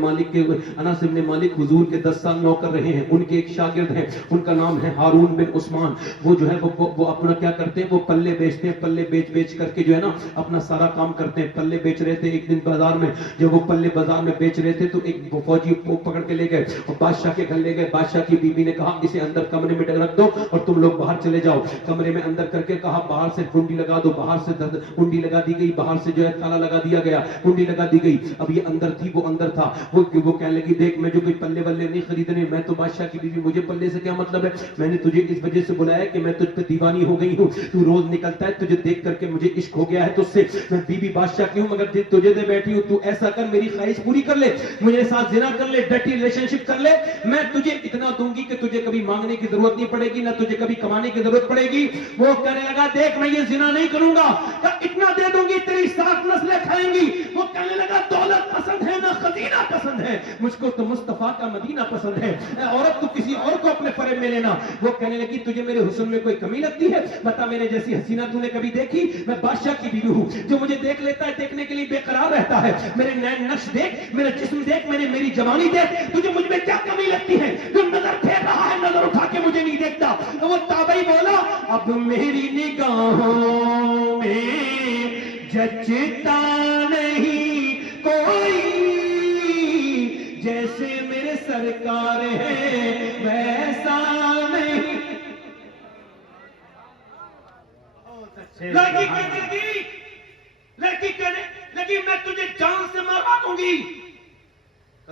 مالک حضور کے 10 سال نوکر رہے ہیں. ان کے ایک شاگرد ہیں، ان کا نام ہے ہارون بن عثمان. وہ جو ہے وہ اپنا کیا کرتے ہیں، وہ پلے بیچتے ہیں. پلے بیچ کر کے جو ہے نا اپنا سارا کام کرتے ہیں. پلے بیچ رہے تھے ایک دن بازار میں. جب وہ پلے بازار میں بیچ رہے تھے تو ایک فوجی کو پکڑ کے لے گئے اور بادشاہ کے گھر لے گئے. بادشاہ کی بیوی نے کہا اسے اندر کمرے میں رکھ دو اور تم لوگ باہر چلے جاؤ. کمرے میں اندر کر کے کہا باہر سے کنڈی لگا دو. باہر سے کنڈی لگا دی گئی، باہر سے جو ہے تالا لگا دیا گیا، کنڈی لگا دی گئی. اب یہ اندر تھی، وہ اندر تھا. وہ کہنے لگی دیکھ میں جو کوئی پلے ولے نہیں خریدنے، میں تو بادشاہ کی بیوی، مجھے پلے سے کیا مطلب ہے. میں نے تجھے اس وجہ سے بلایا کہ میں تجھ پہ دیوانی ہو گئی ہوں. تو روز نکلتا ہے، تجھے دیکھ کر کے مجھے عشق ہو گیا ہے تجھ سے. میں بیوی بادشاہ کی ہوں مگر تجھے دے بیٹھی ہوں. تو ایسا کر میری خواہش پوری کر لے، مجھے ساتھ زنا کر لے، ڈرٹی ریلیشن شپ کر لے. میں تجھے اتنا دوں گی کہ تجھے کبھی مانگنے کی ضرورت نہیں پڑے گی، نہ تجھے کبھی کمانے کی ضرورت پڑے گی. وہ کہنے لگا دیکھ میں یہ زنا نہیں کروں گا، اتنا دے دوں گی تیری 7 نسلیں کھائیں گی. وہ کہنے لگا دولت پسند ہے نہ خزینہ پسند ہے، مجھ کو تو مصطفیٰ کا مدینہ پسند ہے. عورت تو کسی اور کو اپنے فریب میں لینا. وہ کہنے لگی تجھے میرے حسن میں کوئی کمی لگتی ہے؟ بتا میرے جیسی حسینہ تو نے کبھی دیکھی؟ میں بادشاہ کی بیوی ہوں، جو مجھے دیکھ لیتا ہے دیکھنے کے لیے بے قرار رہتا ہے. میرے نین نقش دیکھ، میرا جسم دیکھ، میری جوانی دیکھ، تجھے مجھ میں کیا کمی لگتی ہے؟ جو نظر پھیر رہا ہے نظر اٹھا کے مجھے نہیں دیکھتا. وہ تابعی بولا اب میری نگاہوں میں جچتا نہیں کوئی، جیسے میرے سرکار ہے ویسا نہیں. لڑکی کہنے لگی میں تجھے جان سے مروا دوں گی.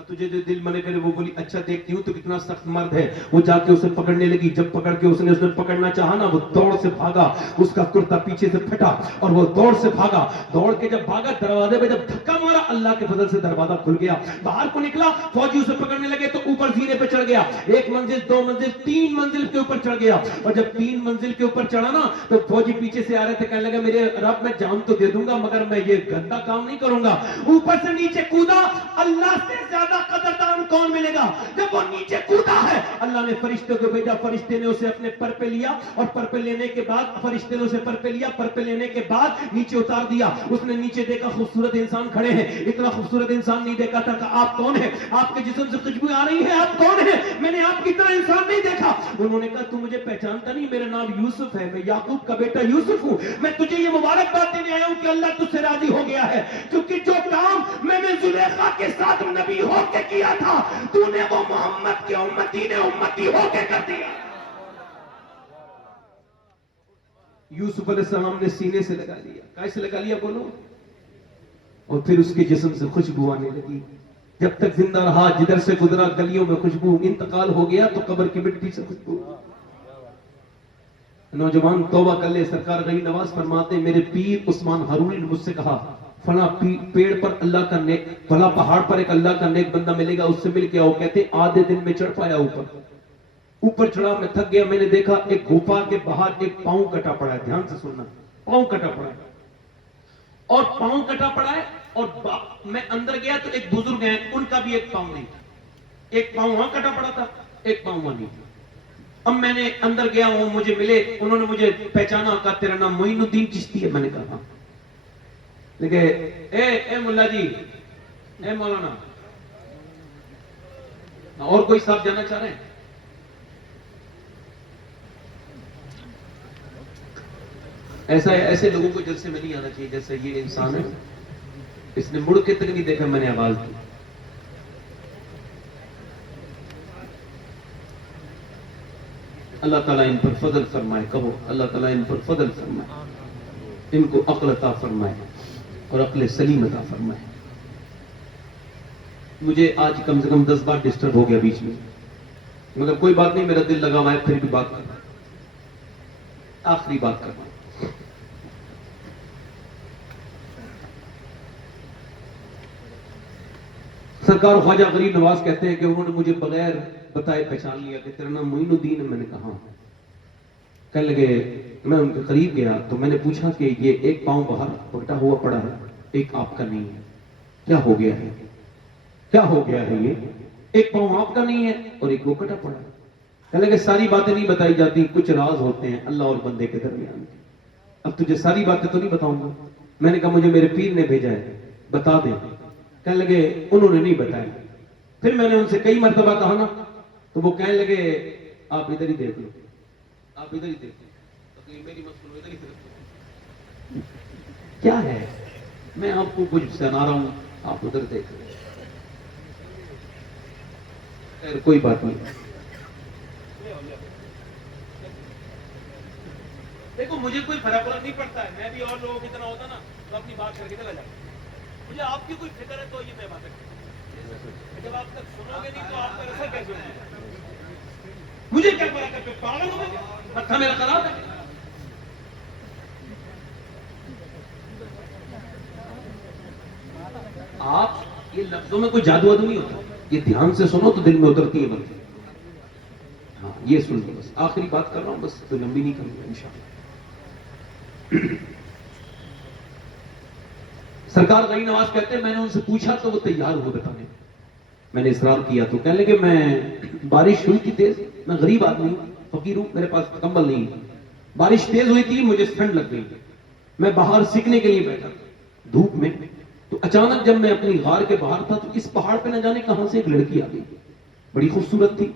تجھے جو دل منے کرے. وہ بولی اچھا دیکھتی ہوں تو کتنا سخت مرد ہے. وہ جا کے اسے پکڑنے لگی. جب پکڑ کے اس نے پکڑنا چاہا نا، وہ دوڑ سے بھاگا، اس کا کرتا پیچھے سے پھٹا اور وہ دوڑ سے بھاگا. دوڑ کے جب بھاگا دروازے پہ جب دھکا مارا، اللہ کے فضل سے دروازہ کھل گیا. باہر کو نکلا، فوجی اسے پکڑنے لگے تو اوپر زینے پہ چڑھ گیا. 1 منزل 2 منزل 3 منزل کے اوپر چڑھ گیا. اور جب 3 منزل کے اوپر چڑھا نا تو فوجی پیچھے سے آ رہے تھے. کہنے لگا میرے رب میں جان تو دے دوں گا مگر میں یہ گندا کام نہیں کروں گا. اوپر سے نیچے کودا. اللہ سے زیادہ قدردان کون ملے گا؟ جب وہ نیچے کودا ہے، اللہ نے فرشتے کو بھیجا. فرشتے نے اسے اپنے پر پہ لیا اور پر پہ لینے کے بعد فرشتے نے اسے پر پہ لیا. پر پہ لینے کے بعد نیچے اتار دیا. اس نے نیچے دیکھا خوبصورت انسان کھڑے ہیں. اتنا خوبصورت انسان نہیں دیکھا تھا کہ آپ کون ہیں, آپ کے جسم سے خوشبو آ رہی ہے, آپ کون ہیں, میں نے آپ کی طرح انسان نہیں دیکھا. انہوں نے کہا تو مجھے پہچانتا نہیں, میرا نام یوسف ہے, میں یعقوب کا بیٹا یوسف ہوں, میں تجھے یہ مبارکباد دینے آیا ہوں کہ اللہ تجھ سے راضی ہو گیا ہے, کیونکہ جو کام میں نے زلیخا کے ساتھ نبی ہو کے کیا تھا تو نے وہ محمد کے امتی نے امتی ہو کے کر دیا. یوسف علیہ السلام نے سینے سے لگا لیا, کیسے لگا لیا بولو, اور پھر اس کے جسم سے خوشبو آنے لگی. جب تک زندہ رہا جدھر سے گزرا گلیوں میں خوشبو, انتقال ہو گیا تو قبر کی مٹی سے خوشبو. نوجوان توبہ کر لے. سرکار غنی نواز فرماتے میرے پیر عثمان ہارونی نے مجھ سے کہا فلاں پیڑ پر اللہ کا نیک, فلاں پہاڑ پر ایک اللہ کا نیک بندہ ملے گا, اس سے مل کے آؤ. کہتے آدھے دن میں چڑھ پایا اوپر چڑھا, میں تھک گیا, میں نے دیکھا ایک گھوپا کے باہر ایک پاؤں کٹا پڑا ہے. دھیان سے سننا, پاؤں کٹا پڑا ہے, اور پاؤں کٹا پڑا ہے, اور میں اندر گیا تو ایک بزرگ ہیں, ان کا بھی ایک پاؤں نہیں تھا, ایک پاؤں وہاں کٹا پڑا تھا, ایک پاؤں وہاں نہیں تھا. اب میں نے اندر گیا, وہ مجھے ملے, انہوں نے مجھے پہچانا, کہا تیرا نام معین الدین چشتی ہے. میں نے کہا ہاں. لیکن اے ملا جی, اے مولانا, اور کوئی صاحب جانا چاہ رہے ہیں؟ ایسے لوگوں کو جلسے میں نہیں آنا چاہیے جیسے یہ انسان ہے, اس نے مڑ کے تک نہیں دیکھا, میں نے آواز دی. اللہ تعالیٰ ان پر فضل فرمائے, کہو اللہ تعالیٰ ان پر فضل فرمائے, ان کو عقل عطا فرمائے اور عقل سلیم عطا فرمائے. مجھے آج کم سے کم 10 بار ڈسٹرب ہو گیا بیچ میں, مگر کوئی بات نہیں, میرا دل لگا ہوا ہے, پھر بھی بات کرنا, آخری بات کرنا. سرکار خواجہ غریب نواز کہتے ہیں کہ انہوں نے مجھے بغیر بتائے پہچان لیا کہ تیرا نام معین الدین ہے. میں نے کہا ہاں. کہنے لگے, میں ان کے قریب گیا تو میں نے پوچھا کہ یہ ایک پاؤں باہر پکڑا ہوا پڑا ہے, ایک آپ کا نہیں ہے, کیا ہو گیا ہے, کیا ہو گیا ہے, یہ ایک پاؤں آپ کا نہیں ہے اور ایک وہ کٹا پڑا ہے. کہنے لگے ساری باتیں نہیں بتائی جاتی, کچھ راز ہوتے ہیں اللہ اور بندے کے درمیان. اب تجھے ساری باتیں تو نہیں بتاؤں گا. میں نے کہا مجھے میرے پیر نے بھیجا ہے, بتا دیں. کہنے لگے انہوں نے نہیں بتایا. پھر میں نے ان سے کئی مرتبہ کہا نا, تو وہ کہنے لگے آپ ادھر ہی دیکھ لو, آپ ادھر ہی دیکھ لو, میری مت سنو, ادھر ہی دیکھ لو. کیا ہے, میں آپ کو کچھ سنا رہا ہوں, آپ ادھر دیکھ لو. خیر کوئی بات نہیں. دیکھو مجھے کوئی فرق نہیں پڑتا ہے, میں بھی اور لوگوں کی طرح ہوتا نا تو اپنی بات کر کے چلا جاتا. مجھے آپ کی کوئی فکر ہے تو یہ میں بات کرتا ہوں, جب آپ تک سنو گے نہیں تو آپ کا رسل کیسے ہوگا. مجھے کیا فرق ہے, پاگل ہو گئے, متھا میرا خراب ہے. آپ یہ لفظوں میں کوئی جادو وادو نہیں ہوتا, یہ دھیان سے سنو تو دل میں اترتی ہے باتیں. ہاں یہ سن لو, بس آخری بات کر رہا ہوں, بس تو لمبی نہیں کروں گا انشاءاللہ. سرکار غنی نواز کہتے ہیں میں نے ان سے پوچھا تو وہ تیار ہوئے بتانے. میں نے اصرار کیا تو کہنے لگے میں, بارش ہوئی تھی تیز, میں غریب آدمی ہوں, فقیر ہوں, میرے پاس کمبل نہیں, بارش تیز ہوئی تھی, مجھے ٹھنڈ لگ گئی, میں باہر سیکھنے کے لیے بیٹھا دھوپ میں, تو اچانک جب میں اپنی غار کے باہر تھا تو اس پہاڑ پہ نہ جانے کہاں سے ایک لڑکی آ گئی, بڑی خوبصورت تھی.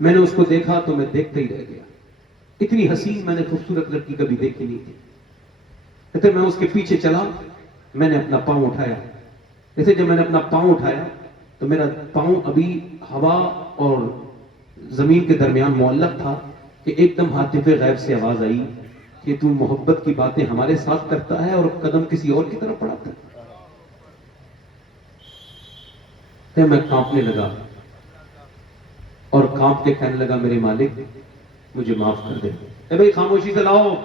میں نے اس کو دیکھا تو میں دیکھتے ہی رہ گیا, اتنی حسین میں نے خوبصورت لڑکی کبھی دیکھی نہیں تھی. کہتے میں اس کے پیچھے چلا, میں نے اپنا پاؤں اٹھایا, جیسے جب میں نے اپنا پاؤں اٹھایا تو میرا پاؤں ابھی ہوا اور زمین کے درمیان معلق تھا کہ ایک دم حاطف غیب سے آواز آئی کہ تو محبت کی باتیں ہمارے ساتھ کرتا ہے اور قدم کسی اور کی طرف بڑھاتا ہے. تو میں کانپنے لگا اور کانپ کے کہنے لگا میرے مالک مجھے معاف کر دے. اے بھائی خاموشی سے لاؤ.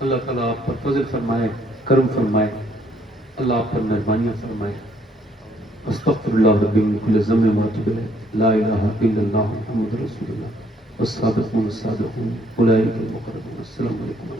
اللہ تعالیٰ آپ پر فضل فرمائے, کرم فرمائے, اللہ آپ پر مہربانیاں فرمائے. استغفر اللہ ربی من کل ذنب واتوب الیہ لا الہ الا اللہ محمد رسول اللہ والصادقون الصادقون اولئک المقربون. السلام علیکم.